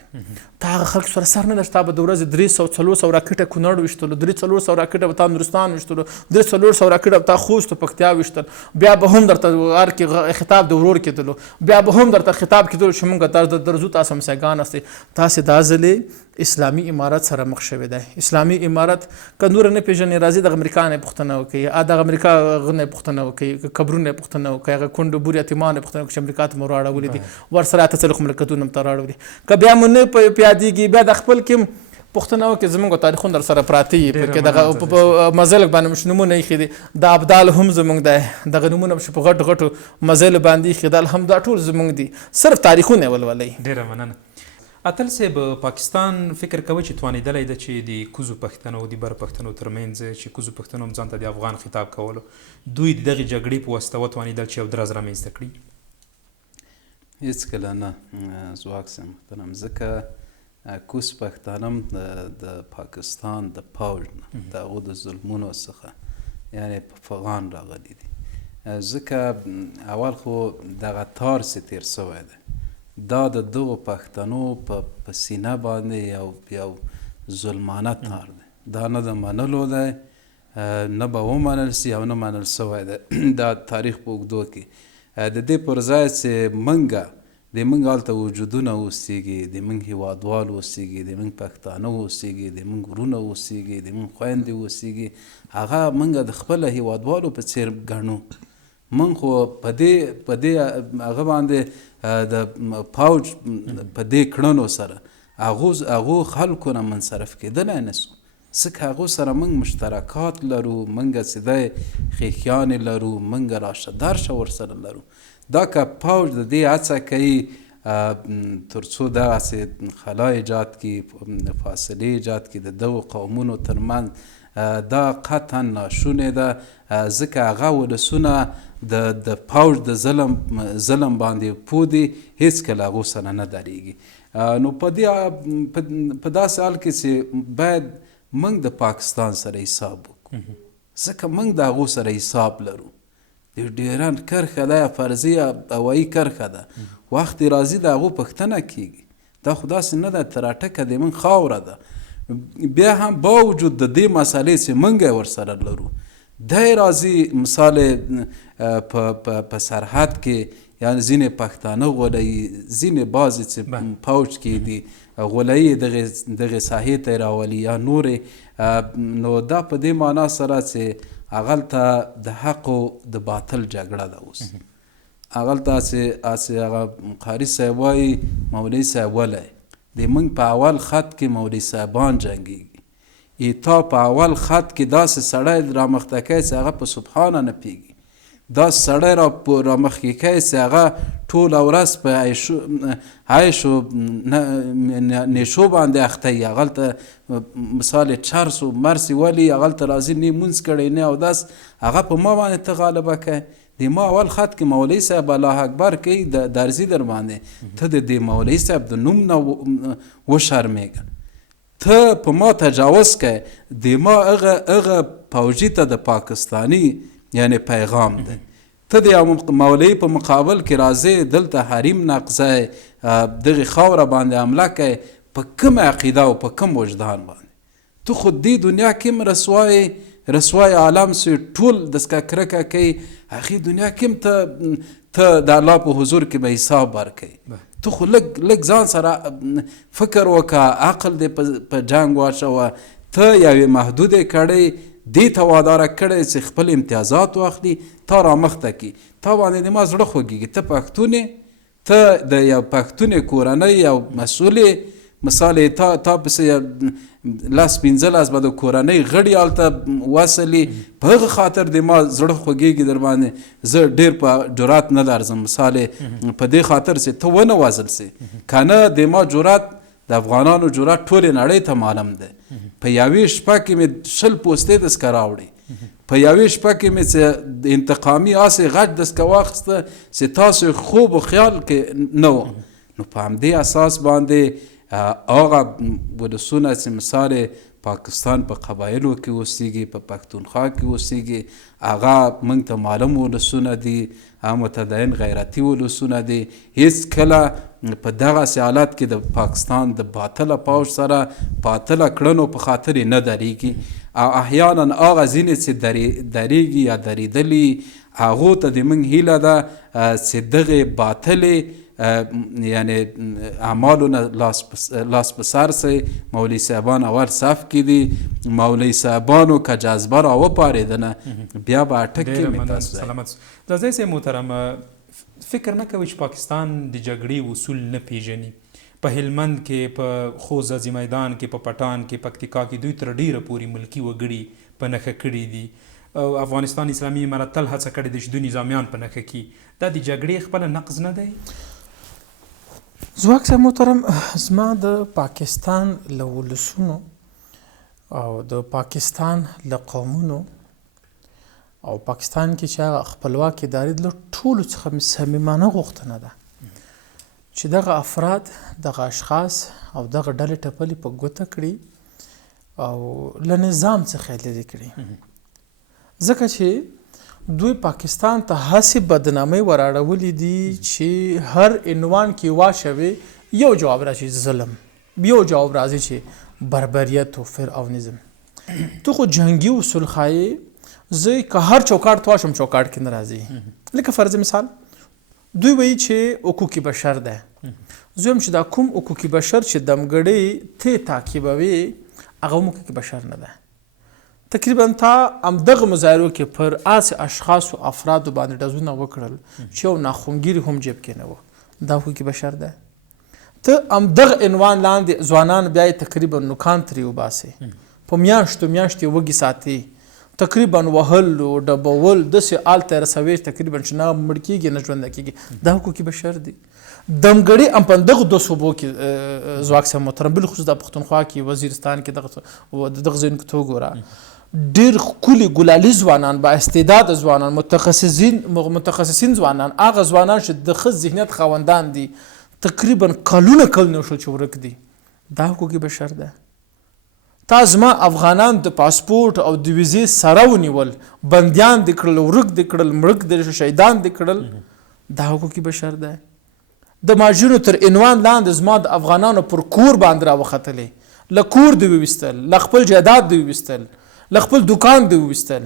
تا هغه خلکو سره سر نه ده چې تا به د ورځې 300-400 راکټه کونړ ویشتلو 300-400 راکټه به تا نورستان ویشتلو 300-400 راکټه به تا خوست او پکتیا ویشتل بیا به هم درته هر کې خطاب د ورور کېدلو بیا به هم درته خطاب کېدلو چې موږ درځو تاسو همسایګان هستئ تاسې دا ځلې اسلامي امارت سره مخ شوی دی اسلامي امارت که نور نه پیژنې راځي د امریکا نه پوښتنه وکړي دغه امریکا نه پوښتنه وکړي قبرونه پوښتنه وکړي هغه کونډو بور یتیمان پوښتنه وکړي چې امریکا ته مو راوړلي دي ورسره اته څلوېښت مملکتونه هم ته راوړلي که بیا مو نه پیادېږي بیا د خپل کې پوښتنه وکړي زموږ تاریخونه در سره پراته وي پکې دغه مزلک باندې مش نومونه ایښي دي د ابدال هم زموږ دی دغه نومونه چې په غټو مزلو باندې ایښي دا هم دا ټول زموږ دي صرف تاریخونه ولولئ ډېره مننه اتل صاحب پاکستان فکر کوي چې توانېدلی ده چې د کوزو پښتنو د بر پښتنو ترمنځ چې کوزو پښتنو هم ځان ته د افغان خطاب کولو دوی د دغې جګړې په واسطه وتوانېدل چې یو درز رامنځته کړي هېڅکله نه ځواک صاحب محترم ځکه کوز پښتانه هم د پاکستان د پوځ نه د هغو د ظلمونو څخه یعنې په فغان راغلي دي ځکه اول خو دغه تار چې تېر سوی دی دا د دغو پښتنو په سینه باندې یو ظلمانه تار دی دا نه د منلو دی نه به ومنل سي او نه منل سوی دی دا تاریخ په اوږدو کې د دې پر ځای چې د موږ هلته وجودونه اوسېږي د موږ هېوادوال اوسېږي د موږ پښتانه اوسېږي د موږ ورونه اوسېږي د موږ خویندې اوسېږي هغه موږ د خپله هېوادوالو په څېر ګڼو موږ خو په دې هغه باندې د پوج په دې کړنو سره هغو خلکو نه منصرف کېدلی نه سو ځکه هغو سره موږ مشترکات لرو موږ چې دی ښیښیانې لرو موږ راشه درشه ورسره لرو دا که پوج د دې هڅه کوي تر څو دغسې خلا ایجاد کړي فاصلې ایجاد کړي د دغو قومونو ترمنځ دا قطعا ناشونې ده ځکه هغه ولسونه د پوج د ظلم باندې پوه دي هېڅکله هغو سره نه درېږي نو په داسې حال کې چې باید موږ د پاکستان سره حساب وکړو ځکه موږ د هغو سره حساب لرو د ډیورنډ کرښه ده یا فرضي هوایي کرښه ده وخت راځي د هغو پوښتنه کېږي دا خو داسې نه ده تراټکه د موږ خاوره ده بیا هم باوجود د دې مسئلې چې موږ یې ورسره لرو دی راځي مثال په سرحد کې یعنې ځینې پښتانه غولوي ځینې بعضې چې پوج کې دي غولوي دغې ساحې ته یې راولي یا نورې نو دا په دې معنا سره چې هغلته د حق او د باطل جګړه ده اوس هغلته چې هغه قاري صاحب وایي مولوي صاحب ولی د موږ په اول خط کې مولوي صاحبان جنګېږي تا په اول خط کې داسې سړی رامخته کوي چې هغه په سبحانه نه پیږي داسې سړی رامخکې کوي چې هغه ټوله ورځ په عیشو نیشو باندې اخته وي هغلته مثال چرس و مرس ولي هغلته راځي نه مونځ کړی نه اودس هغه په ما باندې ته غالبه کوي د ما اول خط کې مولوي صاحب الله اکبر کوي درځي در باندې ته د دې مولوي صاحب د نوم نه وشرمېږه ته په ما تجاوز کوي د ما هغه پوجي ته د پاکستاني یعنی پیغام دی ته د یو مولوي په مقابل کې راځې دلته حریم نقضی دغې خاوره باندې حمله کوي په کوم عقیده او په کوم وجدان باندې تو خو دې دنیا کې هم رسوای عالم سي ټول دسکه کرکه کوي هغې دنیا کې هم ته د الله په حضور کې به حساب ورکوي ته خو لږ ځان سره فکر وکړه، عقل دې په جنګ واچوه، ته یوې محدودې کړۍ دې ته واداره کړی چې خپل امتیازات واخلي، تا رامخته کړي. تا باندې د ما زړه خوږېږي، ته پښتون یې، ته د یو پښتونې کورنۍ یو مسؤل یې. مثال تا پسې 10-15 به د کورنۍ غړي هلته وصلي، په هغه خاطر د ما زړه خوږېږي در باندې، زه ډېر په جرات نه درځم. مثال په دې خاطر چې ته ونه وژل سې، که نه د ما جرات، د افغانانو جرات ټولې نړۍ ته معلوم دی. په یوې شپه کې مې 20 پوستې دسکه راوړي، په یوې شپه کې مې چې د انتقامي آسې غټ دسکه واخیسته چې تاسو خوب و خیال کې نه و. نو په همدې اساس باندې هغه ولسونه چې مثال پاکستان په قبایلو کې اوسیږي، په پښتونخوا کې اوسیږي، هغه موږ ته معلوم ولسونه دي، هغه متدین غیرتي ولسونه دي. هیڅ کله په دغسې حالت کې د پاکستان د باطله پوځ سره باطله کړنو په خاطر نه درېږي. او احیانا هغه ځینې چې درېږي یا درېدلي، هغو ته د موږ هیله ده چې دغې باطلې یعنی اعمالو نه لاس په سر سي. مولوي صاحبان اول صف کې دي، مولوي صاحبانو که جذبه را وپارېدنه بیا به اټک کې تاسو سلامت. دا ځای صاحب محترم، فکر نه کوئ چې پاکستان د جګړې اصول نه پیژني؟ په هلمند کې، په خوست ځاځي میدان کې، په پټان کې، پکتیکا کې دوی تر ډیره پورې ملکي وګړي په نښه کړي دي. افغانستان اسلامي امارت تل هڅه کړې ده چې دوی نظامیان په نښه کړي. دا د جګړې خپله نقض نه دی؟ ځواک صاحب محترم، زما د پاکستان له ولسونو او د پاکستان له قومونو او پاکستان کې چې هغه خپلواک ادارې له ټولو څخه صمیمانه غوښتنه ده چې دغه افراد، دغه اشخاص او دغه ډلې ټپلې په ګوته کړي او له نظام څخه لرې کړي، ځکه چې دوی پاکستان ته هسې بدنامۍ وراړولې دي چې هر عنوان کې واچوي یو جواب راشي ظلم، یو جواب راځي چې بربریت و فرعونیزم. تو خو جنگي اصول ښایي، زه که هر چوکاټ ته واشم چوکاټ کې نه راځي. لکه فرض مثال دوی وایي چې حقوق بشر ده، زه وایم چې دا کوم حقوق بشر چې دمګړۍ ته تعقیبوي هغه حقوق بشر نه ده. تقریبا تا همدغه مظاهرو کې پر آس اشخاص و افرادو باندې ډزونه وکړل چې یو ناخونګیري هم جیب کې نه و، دا حقوق بشر ده. ته همدغه عنوان لاندې ځوانان بیا یې تقریبا نوکان ترې وباسې، په میاشتو وږي ساتي، تقریبا وهل و ډبول، داسې حال ته رسوي تقریبا چې نه مړ کېږي نه ژوندی کېږي. دا حقوق بشر دي. دمګړۍ هم په دغه دوه صوبو کې ځواک صاحب محترم، بالخصوص د پښتونخوا کې، وزیرستان کې، دغه ځایونو کې ته وګوره ډېر ښکلي ګلالي ځوانان، با استعداده ځوانان، متخصصین ځوانان، هغه ځوانان چې د ښه ذهنیت خاوندان دي، تقریبا کلونه شو چې ورک دي. دا حقوق بشر ده. تا زما افغانان د پاسپورټ او د ویزې سره ونیول، بندیان دې کړل، ورک دې کړل، مړک دې شهیدان دې کړل، دا حقوق بشر ده. د ماجونو تر عنوان لاندې زما د افغانانو پر کور باندې راوختلې، له کور دې وویستل، له خپل جایداد دې وویستل، له خپل دکان دې وویستل،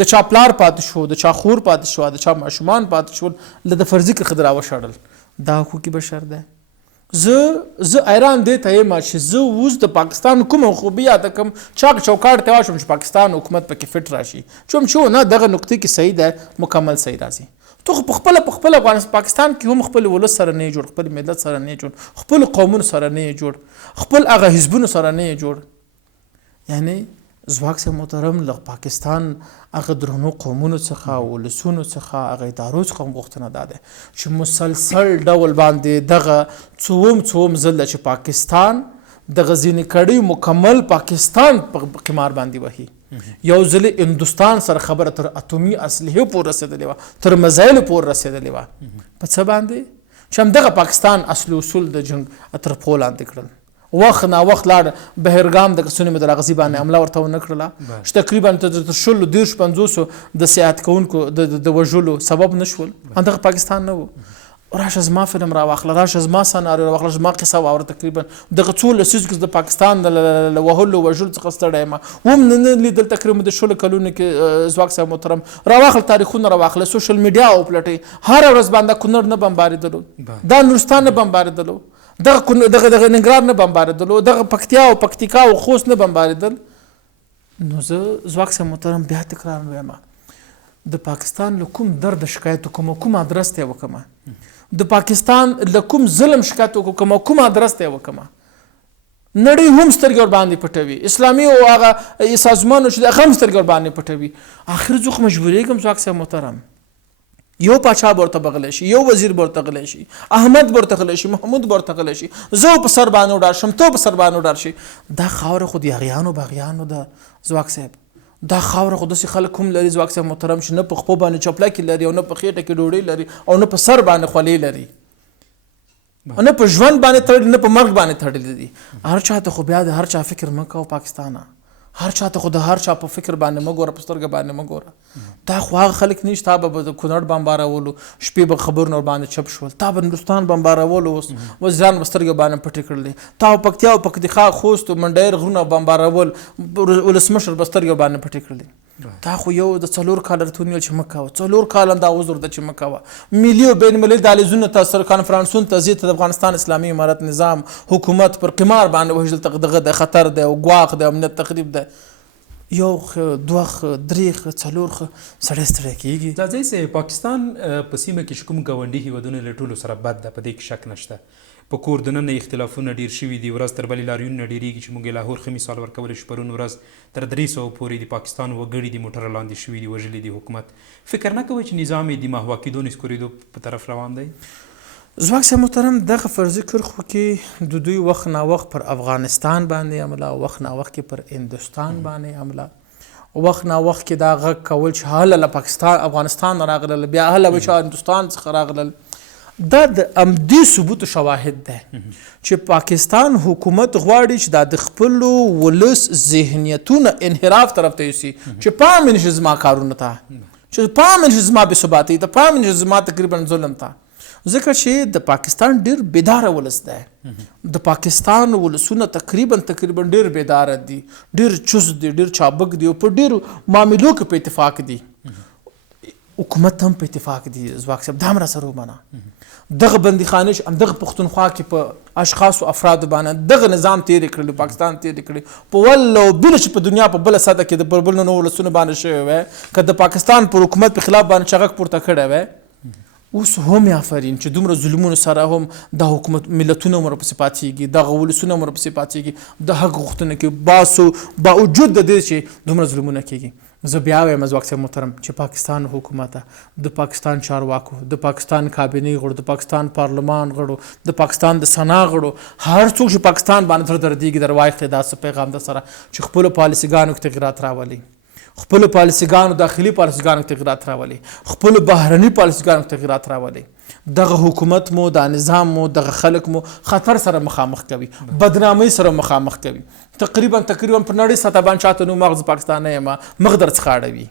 د چا پلار پاتې شو، د چا خور پاتې شو، د چا ماشومان پاتې شول، له د فرضي کې خدای راوشړل. دا حقوق بشر ده. زه حیران دې ته یم چې زه اوس د پاکستان کومه خوبي یاده کړم، چوکاټ ته واشم چې پاکستان حکومت پکې فټ راشي، چې نه دغه نقطې کې صحیح ده، مکمل صحیح راځي. تو په خپل پاکستان کې هم خپل ولس سره نه جوړ، خپل ملت سره نه جوړ، خپل قومونو سره نه جوړ، خپل هغه حزبونو سره نه جوړ. یعنی ځواک صاحب محترم، له پاکستان هغه درنو قومونو څخه، ولسونو څخه، هغه ادارو څخه غوښتنه دا ده چې مسلسل ډول باندې دغه څوم ځل چې پاکستان دغه ځینې کړي مکمل پاکستان په قمار باندې وهي. یو ځل هندوستان سره خبره تر اتومي اسلحې پورې رسېدلې وه، تر میزایلو پورې رسېدلې وه. په څه باندې؟ چې همدغه پاکستان اصلي اصول د جنګ تر پښو لاندې کړل. وخت نا وخت لاړ بهرګام د کسونو مې د غزي باندې حمله ورته ونه کړله، چې تقریبا تر 150 د سیاحت کوونکو د وژلو سبب نشول. همدغه پاکستان نه و. راشه زما فلم راواخله، راشه زما سناریو راواخله، زما قصه واوره. تقریبا دغه څو لسیزو کې د پاکستان د وهلو وژلو څخه ستړی یم، هم نه لیدل تقریبا د شلو کلونو کې ځواک صاحب محترم راواخله تاریخونه راواخله، سوشل میډیا وپلټئ، هره ورځ باندې کونړ نه بمبارېدلو، دا نورستان نه بمبارېدلو، دغه ننګرهار نه بمبارېدلو، دغه پکتیا او پکتیکا او خوست نه بمبارېدل. نو زه ځواک صاحب محترم بیا تکرار وایم، د پاکستان له کوم درد شکایت وکړم، کوم ادرس ته وکړم، د پاکستان له کوم ظلم شکایت وکړم، کوم ادرس ته وکړم. نړۍ هم سترګې ور باندې پټوي، اسلامي او هغه سازمانونه چې هغه هم سترګې ور باندې پټوي. اخر زه خو مجبورېږم ځواک صاحب محترم، یو پاچا ورته بغلی شي، یو وزیر ورته غلی شي، احمد ورته غلی شي، محمود ورته غلی شي، زه په سر باندې وډار شم، ته په سر باندې وډار شي. دا خاوره خو د یاغیانو باغیانو ده ځواک صاحب، دا خاوره خو داسې خلک هم لري ځواک صاحب محترم چې نه په خپو باندې چپلکې لري او نه په خېټه کې ډوډۍ لري او نه په سر باندې خولۍ لري، نه په ژوند باندې تړلي، نه په مرګ باندې تړلي دي. هر چا ته خو بیا د هر چا فکر مه کوه پاکستانه، هر چا ته خو د هر چا په فکر باندې مه ګوره، په سترګه باندې مه ګوره. دا خو هغه خلک نه چې تا به د کونړ بمبارولو، شپې به خبرونه ورباندې چپ شول، تا به نورستان بمبارولو، اوس وزیران به سترګې باندې پټې کړلې، تا به پکتیا او پکتیکا خوست او منډیر غرونه بمبارول، ولسمشر به سترګې باندې پټې کړلې. دا خو یو د 4 کاله ورته ونیول چې مه کوه، 4 کاله دا عذر ده چې مه کوه. ملي او بین المللي دهلیزونو ته، سر کانفرانسونو ته ځې، ته د افغانستان اسلامي امارت نظام حکومت پر قمار باندې وژل دغه د خطر دی او ګواښ دی، امنیت تخریب دی. یو دوه درې څلور سړی ستړی کېږي. ځاځی صاحب، پاکستان په سیمه کې چې کوم ګاونډي هیوادونه له ټولو سره بد ده، په دې کې شک نشته. په کور دننه اختلافونه ډیر شوي دي، ورځ تر بلې لاریونونه ډیریږي چې موږ لاهور ښه مثال ورکولی شو. پرون ورځ تر 300 پورې د پاکستان وګړي د موټره لاندې شوي دي، وژلي دي حکومت. فکر نه کوئ چې نظام یې د محوا کېدو نسکورېدو په طرف روان دی؟ ځواک صاحب محترم، دغه فرضي کرښو کې د دوی وخت ناوخت پر افغانستان باندې حمله، وخت ناوخت کې پر هندوستان باندې حمله، وخت ناوخت کې دا غږ کول چې هله له پاکستان افغانستان راغلل، بیا هله به چې هندوستان څخه راغلل. دا د عمدي ثبوتو شواهد ده چې پاکستان حکومت غواړي چې دا د خپلو ولس ذهنیتونه انحراف طرف ته یوسي، چې پام یې نشي زما کارونو ته، چې پام یې نشي زما بېثباتۍ ته، پام یې نشي زما تقریبا ظلم ته. ځکه چې د پاکستان ډیر بیداره ولس دی، د پاکستان ولسونه تقریبا ډیر بیداره دي، ډیر چست دي، ډیر چابک دي او په ډیرو معاملو کې په اتفاق دي، حکومت هم په اتفاق دي. ځواک صاحب دا هم راسره ومنه، دغه بندیخانې چې همدغه پښتونخوا کې په اشخاصو افرادو باندې دغه نظام تېرې کړلي، پاکستان تېرې کړي په ول او بله چې په دنیا په بله سطح کې د بل نورو ولسونو باندې شوی وی، که د پاکستان پر حکومت په خلاف باندې چې غږ پورته کړی وی، اوس هم آفرین چې دومره ظلمونو سره هم د حکومت ملتونه هم ورپسې پاتېږي، دغه ولسونه هم ورپسې پاتېږي، د حق غوښتنه کې باوجود د دې چې دومره ظلمونه کېږي. زه بیا وایم ځواک صاحب محترم چې پاکستان حکومت، د پاکستان چارواکو، د پاکستان کابینې غړو، د پاکستان پارلمان غړو، د پاکستان د سنا غړو، هر څوک چې پاکستان باندې تر دردېږي در واخلي دا څه پیغام در سره چې خپلو پالیسیګانو کې تغیرات راولي، خپلو پالیسیګانو داخلي پالیسیګانو کې تغیرات راولي، خپلو بهرني پالیسیګانو کې تغیرات راولي. دغه حکومت مو، دا نظام مو، دغه خلک مو خطر سره مخامخ کوي، بدنامۍ سره مخامخ کوي. تقریبا په نړۍ سطح باندې چاته نو مغز پاکستان یم مخ در څخه اړوي،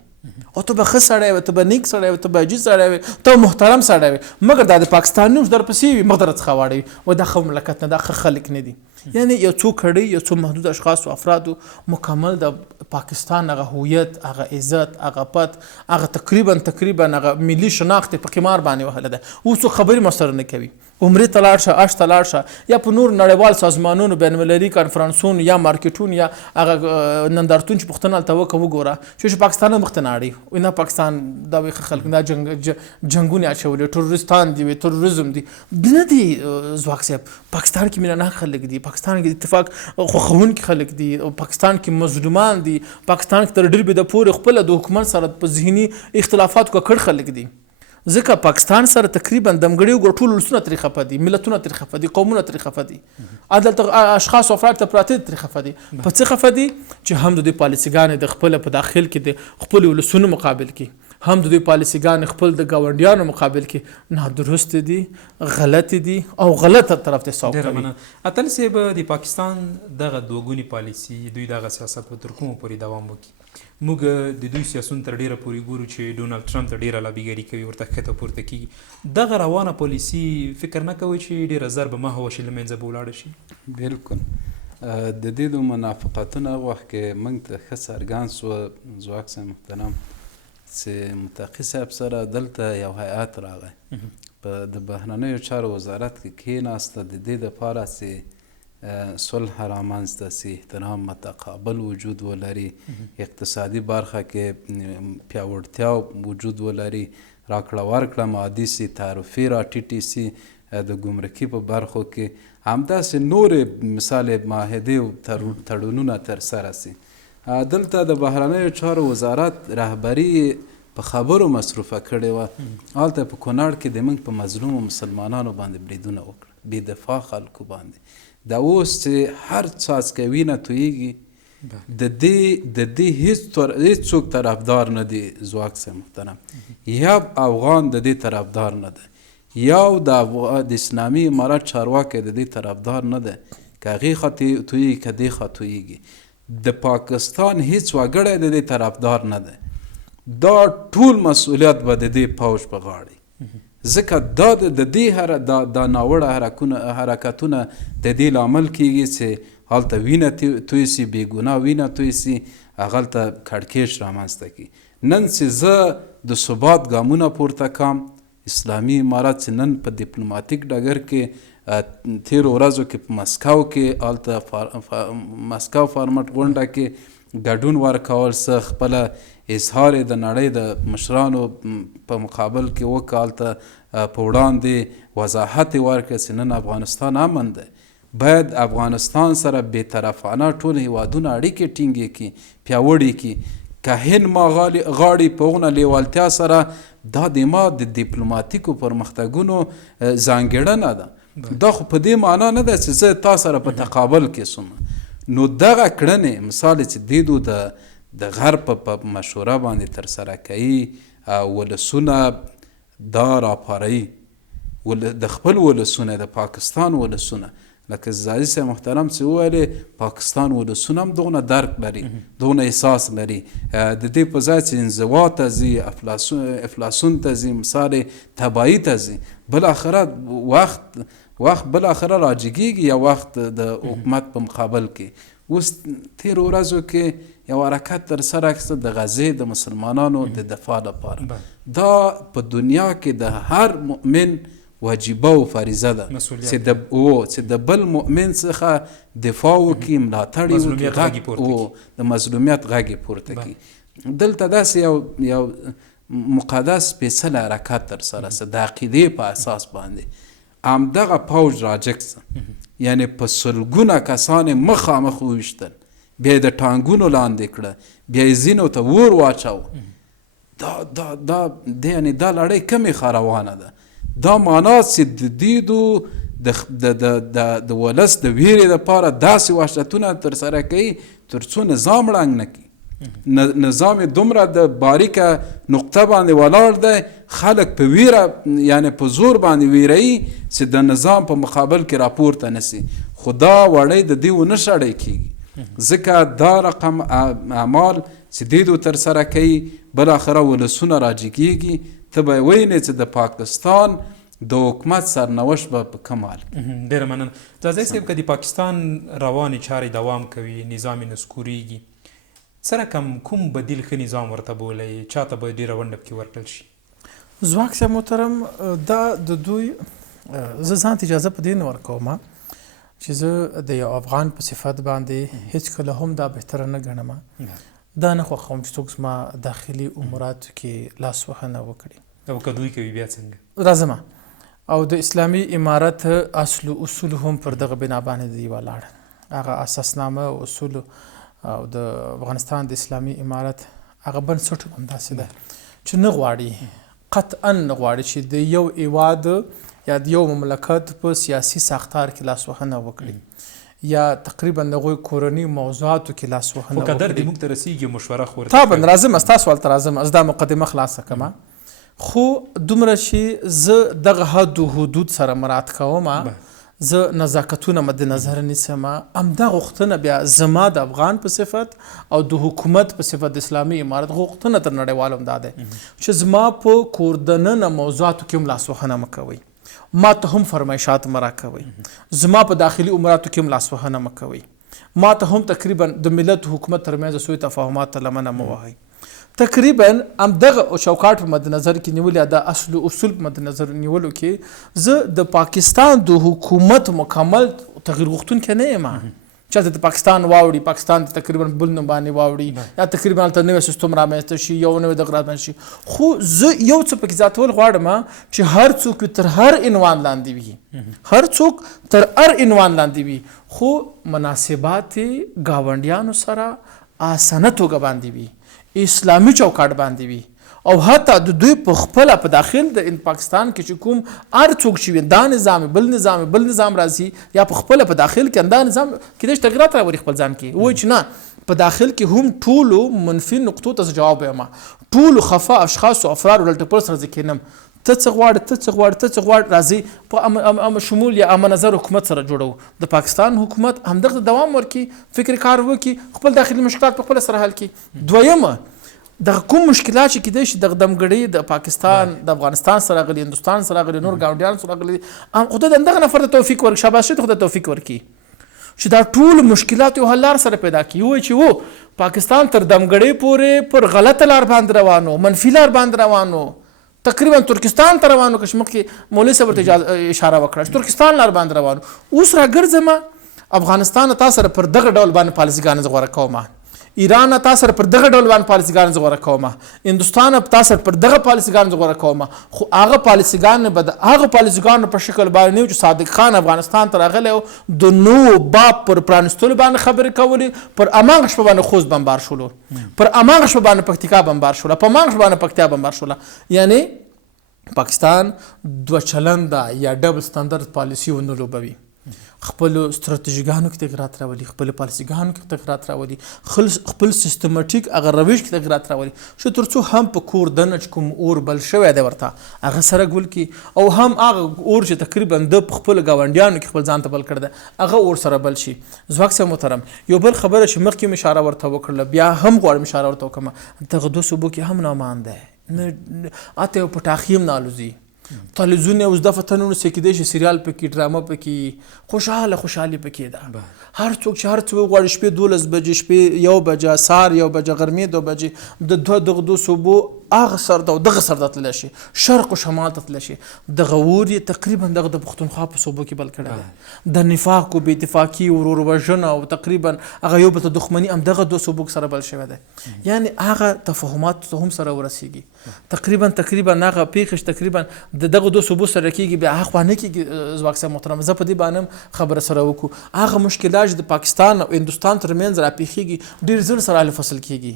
او ته به ښه سړی وې، ته به نیک سړی وې، ته به عجیب سړی وې، ته محترم سړی وې، مګر دا د پاکستان نوم درپسې وي، مخ در څخه واړوي. و دا ښه مملکت نه، دا ښه خلک نه دي. یعنی یو څو کړي، یو څو محدود اشخاص او افرادو مکمل د پاکستان هغه هویت، هغه عزت، هغه پت، هغه تقریبا هغه ملي شناخت په قمار باندې وهله ده. اوس څوک خبرې مسره نه کوي، عمرې ته لاړ شه، اش ته لاړ شه، یا په نور نړیوال سازمانونو، بین المللي کانفرانسونو یا مارکیټونو یا هغه نندارتون چې پوښتنه هلته وکړه وګوره چې پاکستان مخ ته نه اړوي، نه پاکستان دا وایي خلک دا جنګونه اچولي، ټروریستان دي، تروریزم دي، نه دي. ځواک صاحب پاکستان کې مینه ناک خلک دي، پاکستان کې اتفاق خوښونکي خلک دي، پاکستان کې مظلومان دي، پاکستان کې تر ډېر بده پورې خپله د حکومت سره په ذهني اختلافاتو ککړ خلک دي. ځکه پاکستان سره تقریبا دمګړي وګړو ټول ولسونه ترې خفه دي، ملتونه ترې خفه دي، قومونه ترې خفه دي، دلته اشخاص او افراد ته پراته ترې خفه دي. په څه خفه دي؟ چې هم د دوی پالیسیګانې د خپله په داخل کې د خپلو ولسونو مقابل کې، هم د دوی پالیسیګانې خپل د ګاونډیانو مقابل کې نادرست دي، غلط دي او غلطه طرف ته سوق کوي. اتل صاحب د پاکستان دغه دوګونی پالیسي دوی دغه سیاست په تر کومه پورې دوام وکړي؟ موږ د دوی سیاسون تر ډیره پورې ګورو چې ډونالډ ټرمپ ته ډیره لابیګري کوي، ورته ښکته پورته کیږي. دغه روانه پالیسي فکر نه کوي چې ډیره زر به محو شي، له منځه به ولاړه شي؟ بالکل. د دې د منافقتونو هغه وخت کې موږ ته ښه څرګند سوه ځواک صاحب محترم چې متقي صاحب سره دلته یو هیئت راغی په د بهرنیو چارو وزارت کې کېناسته د دې دپاره چې صلح رامنځته سي، احترام متقابل وجود ولري، اقتصادي برخه کې پیاوړتیا وجود ولري، راکړه ورکړه مادي سي، تعرفې راټیټې سي د ګمرکي په برخو کې، همداسې نورې مثال معاهدې او تړونونه ترسره سي. دلته د بهرنیو چارو وزارت رهبري په خبرو مصروفه کړې وه. هلته په کونړ کې د موږ په مظلومو مسلمانانو باندې بریدونه وکړه، بې دفاع خلکو باندې. دا اوس چې هر څاڅکی وینه تویږي د دې هیڅوک طرفدار نه دی ځواک صاحب محترم. یا افغان د دې طرفدار نه دی، یا د اسلامي امارت چارواکی د دې طرفدار نه دی، که هغې خوا تویږي که دې خوا تویږي. د پاکستان هیڅ وګړی د دې طرفدار نه دی. دا ټول مسؤلیت به د دې پوج په غاړه، ځکه دا د دې دا ناوړه حرکتونه د دې لامل کیږي چې هلته وینه توی سي، بې ګناه وینه توی سي، هغلته کړکېچ رامنځته کړي. نن چې زه د ثبات ګامونه پورته کړم، اسلامي امارت چې نن په ډیپلوماتیک ډګر کې تیرو ورځو کې په مسکو کې هلته مسکو فارمټ غونډه کې ګډون ورکول، څه خپله اظهار د نړۍ د مشرانو په مقابل کې وکړه، هلته په وړاندې وضاحت یې ورکړه چې نن افغانستان امن دی. باید افغانستان سره بېطرفانه ټول هیوادونه اړیکې ټینګې کړي، پیاوړې کړي. که هند ما غاړې په هغونه لیوالتیا سره دا د ما د ډیپلوماتیکو پرمختګونو ځانګړنه ده. دا خو په دې معنا نه ده چې زه تا سره په تقابل کې سوم. نو دغه کړنې مثال چې دی دو د غرب په مشوره باندې ترسره کوي، ولسونه دا راپاروي، د خپل ولسونه، د پاکستان ولسونه، لکه زادي صاحب محترم چې وویلې پاکستان ولسونه هم دغونه درک لري، دغونه احساس لري. د دې په ځای چې انزوا ته ځي، افلاسون ته ځي، مثال تباهي ته ځي، بالاخره وخت بالاخره راجګیږي، یا وخت د حکومت په مقابل کې. اوس تیرو ورځو کې یو حرکت ترسره کړه د غزې د مسلمانانو د دفاع لپاره. دا په دنیا کې د هر مؤمن واجبه او فریضه ده چې د بل مؤمن څخه دفاع وکړي، ملاتړ یې وکړي، د مظلومیت غږ یې پورته کړي. دلته داسې یو مقدس سپېڅلی حرکت ترسره سه د عقیدې په اساس باندې. همدغه پوج راجګ سه، یعنی په سلګونه کسان مخامخ وویشتل، بیا یې د ټانګونو لاندې کړه، بیا یې ځینو ته ور واچاوه. یعنی دا لړۍ کمې ښه روانه ده. دا معنا چې د دې د ولس د ویرې دپاره داسې وحشتونه ترسره کوي تر څو نظام ړنګ نه کړي. نظام دومره د باریکه نقطه باندې ولاړ دی، خلک په ویره یعنی په زور باندې ویروي چې د نظام په مقابل کې راپورته نسی. خو دا وړۍ د دې ونه شړی کېږي، ځکه دا رقم اعمال چې دیدو ترسره کوي بالاخره ولسونه راجګېږي. ته به یې وینې چې د پاکستان د حکومت سرنوشت به په کوم حال کې. ډېره مننه. ځاځی صاحب، که د پاکستان روانې چارې دوام کوي، نظام یې نسکورېږي، څه رقم کوم بدیل ښه نظام ورته بولئ؟ چاته به ډېره ونډه پکې ورکړل شي؟ ځواک صاحب محترم، دا د دوی زه ځان ته اجازه په دې نه ورکوم چې زه د یو افغان په صفت باندې هېڅکله هم دا بهتره نه ګڼم. دا نه خوښوم چې څوک زما داخلي اموراتو کې لاس وهنه وکړي. او که دوی کوي بیا څنګه؟ راځم. او د اسلامي امارت اصل و اصول هم پر دغه بنا باندې دی ولاړ. هغه اساسنامه او اصول او د افغانستان د اسلامي امارت هغه بنسټ همداسې ده چې نه غواړي، قطعا نه غواړي چې د یو هیواد یا د یو مملکت په سیاسي ساختار کې لاس وهنه وکړي، یا تقریبا د هغوی کورني موضوعاتو کې لاسوهنه خو قدر دې موږ ته رسیږي مشوره خو طبعا راځم ستا سوال ته راځم زه دا مقدمه خلاصه کړم خو دومره چې زه دغه حد و حدود سره مراعات کوم زه نزاکتونه مد نظر نیسم همدغه غوښتنه بیا زما د افغان په صفت او د حکومت په صفت د اسلامي امارت غوښتنه تر نړیوالو هم دا دی چې زما په کور دننه موضوعاتو کې هم لاسوهنه مه کوئ ما ته هم فرمایشات مه راکوئ زما په داخلي اموراتو کې هم لاسوهنه مه کوئ ما ته هم تقریبا د ملت حکومت ترمنځ سوء تفاهمات ته لمنه مه وهئ تقریبا همدغه چوکاټ په مد نظر کې نیولې د اصل اصول په مد نظر نیولو کې زه د پاکستان د حکومت مکمل تغییر غوښتونکی نه یم چې د پاکستان واوړي پاکستان تقریبا بل نوم باندې واوړي یا تقریبا هلته نوی سیستم رامنځته شي یو نوی دغه رامنځته شي خو زه یو څه پکې زیاتول غواړم چې هر څوک تر هر عنوان لاندې وي هر څوک تر هر عنوان لاندې وي خو مناسبات ګاونډیانو سره اسانه توګه باندې وي اسلامي چوکاټ باندې وي او حتی د دوی په خپل په داخل د پاکستان کې چې کوم هر څوک چې دا نظام بل نظام راځي یا په خپل په داخل کې دا نظام کې د تغیرات راوړي خپل ځان کې وای چې نه په داخل کې هم ټولو منفي نقطو ته جواب وایم ټولو خفا اشخاص او افراد ولټ پر سره ځکینم ته څه غواړي راځي په شمول یا نظر حکومت سره جوړو د پاکستان حکومت همدغه دوام ورکي فکر کار وکي خپل داخلي مشکلات په خپل سره حل کړي دویمه د کوم مشکلات چې کېدای شي د دمګړۍ د پاکستان د افغانستان سره غلي هندوستان سره غلي نور ګاونډیان سره غلي خدای دغه نفر ته توفیق ورکړي شاباش ته توفیق ورکړي چې دا ټول مشکلات یو حل لار سره پیدا کړي وای چې پاکستان تر دمګړۍ پورې پر غلط لار باندې روانو منفي لار باندې روانو تقریبا ترکستان ته روانو کشمیر کې مولوی صاحب ته اشاره وکړه ترکستان لار باندې روانو اوس راګرځم افغانستان تاسو سره پر دغه ډول باندې پالیسیګان زغوره کوم ایران تاسو سره پر دغه ډول باندې پالیسیګان زغوره کوم هندوستان تاسو سره پر دغه پالیسیګان زغوره کوم خو هغه پالیسیګان به د هغه پالیسیګان په شکل باندې چې صادق خان افغانستان ته راغلی د نو باب پر پرانستلو باندې خبرې کولې پر امانغ شپه باندې خوست بمبار شولو پر امانغ شپه باندې پکتیکا بمبار شوله په امانغ شپه باندې پکتیا بمبار شوله یعنی پاکستان دو چلنده یا ډبل سټانډرډ پالیسی ونه لوبوي خپل ستراتیژیګانو کې تغیرات راولي خپل پالیسیګانو کې تغیرات راولي خپل سیستماتیک هغه روش کې تغیرات راولي چې ترڅو هم په کور دنه کوم اور بل شوی دی ورته هغه سره ګول کی او هم هغه اور چې تقریبا د خپل گاونډیانو کې خپل ځان ته بل کړ دی هغه اور سره بل شي زواک سه محترم یو بل خبره چې مخکې اشاره ورته وکړه بیا هم غواړم اشاره ورته وکم دغه دوه صوبو کې هم نامان ده اته په تاخیم نالوزي تلویزیون اوس د فتنونو سکیدې شي سریال پکې ډرامه پکې خوشحالي پکې ده هر څوک چې هر څوک غواړي شپې 12 بجې شپې 1 بجه سار 1 بجه غرمې 2 بجې د دغه صوبو اغه سر دغه سر دتل شي شرق او شمال تل شي دغه وری تقریبا دغه د پښتونخوا په صوبو کې بل کړه د نفاق او بې اتفاقی او ورور وژنه او تقریبا هغه یو بل دښمنی هم دغه دوه صوبو سره بل شوی ده یعنی هغه تفاهمات هم سره ورسیږي تقریبا هغه پیښ تقریبا دغه دوه صوبو سره کېږي بیا هغه باندې کې زواک سره محترم زه په دې باندې خبره سره وکړو هغه مشکلات د پاکستان او هندوستان ترمنځ راپیښیږي ډیر زر سره حل فصل کېږي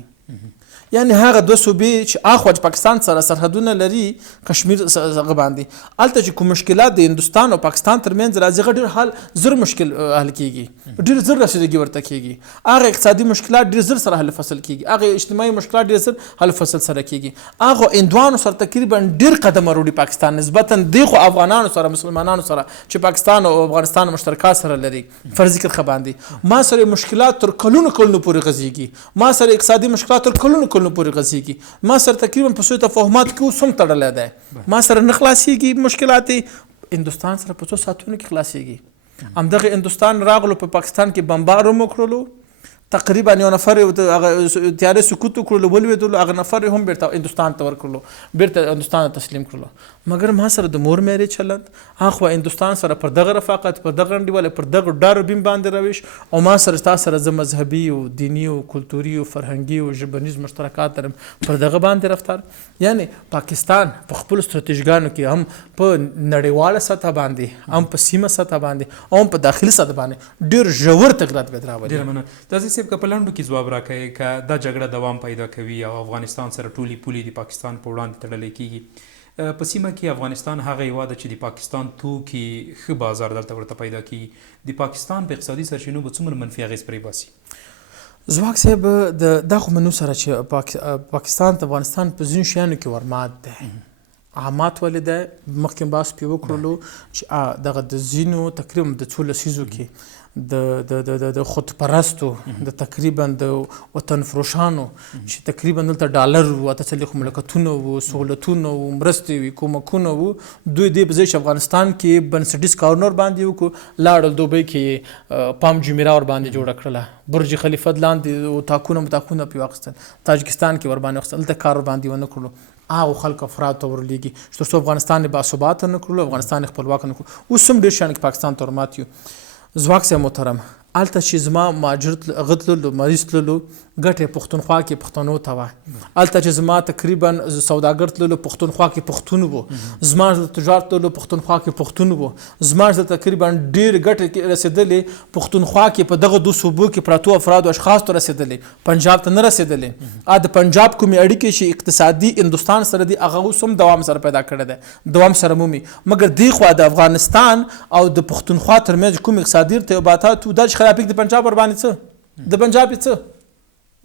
یعنی هغه دوه صوبې چې اخوج پاکستان سره سرحدونه لري کشمیر زغه باندې الته چې کوم مشکلات د هندوستان او پاکستان ترمنځ راځي ډیر حل زر مشکل حل کېږي ډیر زر رسیدګي ورته کېږي هغه اقتصادي مشکلات ډیر زر سره حل فصل کېږي هغه اجتماعي مشکلات ډیر زر حل فصل سره کېږي هغه اندوانو سره تقریبا ډیر قدم وروړي پاکستان نسبتا دغه افغانانو سره مسلمانانو سره چې پاکستان او افغانستان مشترکات سره لري فرض کړه خباندي ما سره مشکلات تر کلونو پورې غزيږي ما سره اقتصادي مشکلات تر کلونو پورې غزيږي ما سره تقریبا په سوء تفاهمات کې سم تړلې ده ما سره نخلاصيږي مشکلات هندوستان سره په 2 ساعتونو کې خلاصيږي همدغه هندوستان راغلو په پاکستان کې بمبار وکړلو تقریبا یو نفر تیارې سکوت کړلو ولویدل هغه نفر هم بیرته هندوستان ته ورکړلو بیرته هندوستان ته تسلیم کړلو مګر ما سره د مور مېرې چلند هغه هندوستان سره پر دغه رفاقت پر دغه انډیواله پر دغه ډار بیم باندې روش او ما سره تاسو سره د مذهبي او دینی او کلتوري او فرهنګي او ژبنیز مشترکات پر دغه باندې رفتار یعنی پاکستان په خپل ستراتیژیګانو کې هم په نړیواله سطح باندې هم په سیمه سطح باندې او په داخلي سطح باندې ډیر ژور تغیرات بدراوي ډیر مننه تاسو په کپلانډو کې ځواب راکړئ ک دا جګړه دوام پیدا کوي او افغانستان سره ټولي پولي د پاکستان په وړاندې تړل کېږي په سیمه کې افغانستان هغه هیواد چې د پاکستان توکي ښه بازار دلته ورته پیدا کیږي، د پاکستان په اقتصادي سرچینو به څومره منفي اغېز پرې باسي؟ زواک صاحب دا خو منو سره چې پاکستان د افغانستان په ځینو شیانو کې ورمات دی. عامات ولې دی؟ مخکې بحث پرې وکړلو چې دغه د ځینو تقریبا د څو لسیزو کې د خودپرستو د تقریبا د وطن فروشانو چې تقریبا دلته ډالر وو، اته څلوېښت مملکتونه وو، سهولتونه وو، مرستې وې، کومکونه وو، دوی دې په ځای چې افغانستان کې بنسټیز کارونه ورباندې وکړو، لاړل دوبۍ کې پام جمیره ورباندې جوړه کړله، برج خلیفه لاندې تاکونه پرې واخیستل، تاجکستان کې ورباندې واخیستل، دلته کار ورباندې ونه کړلو، هغو خلک افراد ته ورلیږي چې تر څو افغانستان یې باثباته نه کړلو، افغانستان یې خپلواک نه کړو. اوس هم ډېر شیان کې پاکستان ته ورمات یو. زواک صاحب محترم، هلته چې زما مهاجر هغه تللو مریض تللو ګټه یې پښتونخوا کې پښتنو ته وه، هلته چې زما تقریبا سوداګر تللو پښتونخوا کې پښتون وو، زما د تجارت تللو پښتونخوا کې پښتون وو، زما د تقریبا ډېر ګټې رسېدلې پښتونخوا کې په دغه 2 صوبو کې پراتو افرادو اشخاص ته رسېدلې، پنجاب ته نه رسېدلې. د پنجاب کومې اړیکې چې اقتصادي هندوستان سره دي هغه اوس هم دوام سره پیدا کړی دی، دوام سره مومي، مګر دې خوا د افغانستان او د پښتونخوا ترمنځ کوم اقتصادي ارتباطات دا چې خرابېږي د پنجاب ورباندې څه د پنجاب څه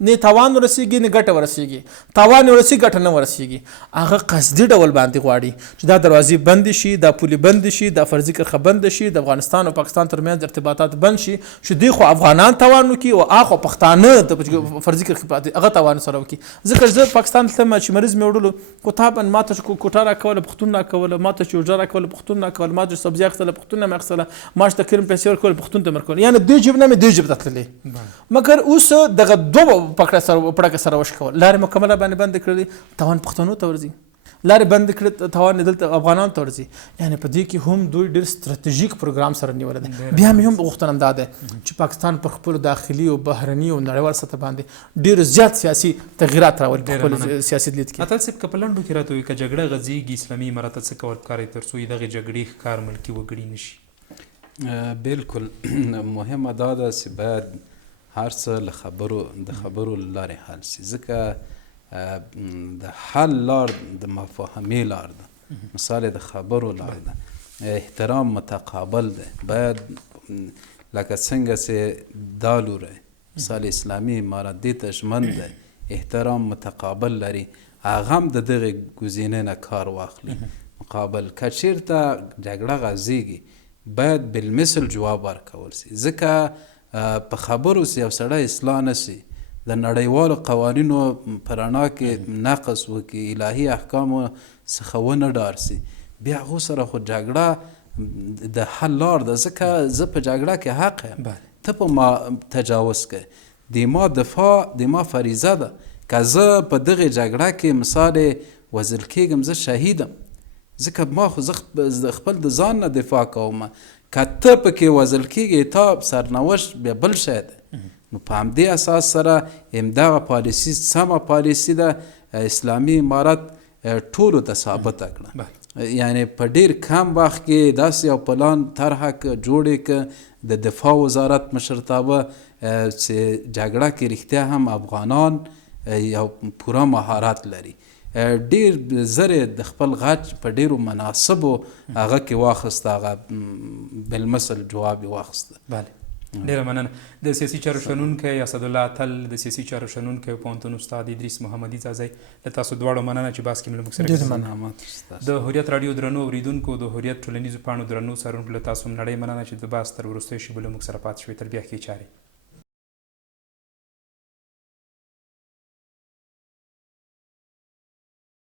نه تاوان ورسیږي نه ګټه ورسیږي، تاوان ورسیږي ګټه نه ورسیږي. هغه قصدي ډول باندې غواړي چې دا دروازې بند شي، دا پولې بند شي، دا فرضي کرښه بند شي، د افغانستان او پاکستان ترمنځ ارتباطات بند شي، چې دوی خو افغانان تاوان وکړي او هغه پښتانه د فرضي کرښې پاتې هغه تاوان سره وکړي. ځکه زه پاکستان تلم چې مریض مې وړلو، کوتابن ما ته کوټه راکوله پښتون راکوله، ما ته چې اوجه راکوله پښتون راکوله، ما چې سبزي اخیستله پښتون مې اخیستله، ما چې د کرم پیسې ورکولې پښتون ته مې ورکولې، یعنې دې جیب نه مې دې جیب ته تللې. مګر اوس دغه دوه پړکه سره وشکول، لارې مکمله باندې بند کړلې، تاوان پښتنو ته ورځي، لارې بند کړې تاوان دلته افغانانو ته ورځي. یعنې په دې کې هم دوی ډېر ستراتیژیک پروګرام سره نیولی دی. بیا مې هم غوښتنه دا ده چې پاکستان پر خپلو داخلي او بهرني او نړیوال سطح باندې ډېر زیات سیاسي تغییرات راولي په خپل سیاسي لید کې. اتل صاحب که په لنډو کې راته ووایي که جګړه غځېږي اسلامي امارات څه کول پکار دی تر څو دغې جګړې ښکار ملکي وګړي نه شي؟ بالکل مهمه دا ده چې باید هر څه له خبرو لارې حل شي، ځکه د حل لار د مفاهمې لار ده، مثال د خبرو لار ده، احترام متقابل ده. باید لکه څنګه چې دا لوری مثال اسلامي امارت دې ته ژمن ده احترام متقابل لري، هغه هم د دغې ګزینې نه کار واخلي مقابل. که چېرته جګړه غځېږي باید بالمثل جواب ورکول شي، ځکه په خبرو سي یو سړی اصلاح نشي، د نړیوالو قوانینو په رڼا کې نقض وکړي، الهي احکامو څخه ونه ډار سي، بیا هغو سره خو جګړه د حل لار ده. ځکه زه په جګړه کې حق یم، ته په ما تجاوز کوې، د ما دفاع د ما فریضه ده. که زه په دغې جګړه کې مثال وژل کېږم زه شهیدم، ځکه ما خو زه خپل د ځان نه دفاع کوم. که ته پکې وژل کېږي تا سرنوشت بیا بل شی دی. نو په همدې اساس سره همدغه پالیسي سمه پالیسي ده اسلامي امارت ټولو ته ثابته کړه. یعنې په ډېر کم وخت کې داسې یو پلان طرحه جوړې که د دفاع وزارت مشرتابه چې جګړه کې رښتیا هم افغانان یو پوره مهارت لري، ډېر زر د خپل غچ په ډېرو مناسبو هغه کې واخیسته، هغه بالمثل جواب یې واخیسته. بله ډېره مننه. د سیاسي چارو شنونکی اسدالله اتل، د سیاسي چارو شنونکی او پوهنتون استاد ادریس محمدي ځاځی، له تاسو دواړو مننه چې بحث کې مو له موږ سره ډېره مننه. د هوریت راډیو درنو اورېدونکو، د هوریت ټولنیزو پاڼو درنو څارونکو له تاسو هم نړۍ مننه چې د بحث تر وروستیو شېبو له موږ سره پاتې شوئ. تر بیا ښې چارې.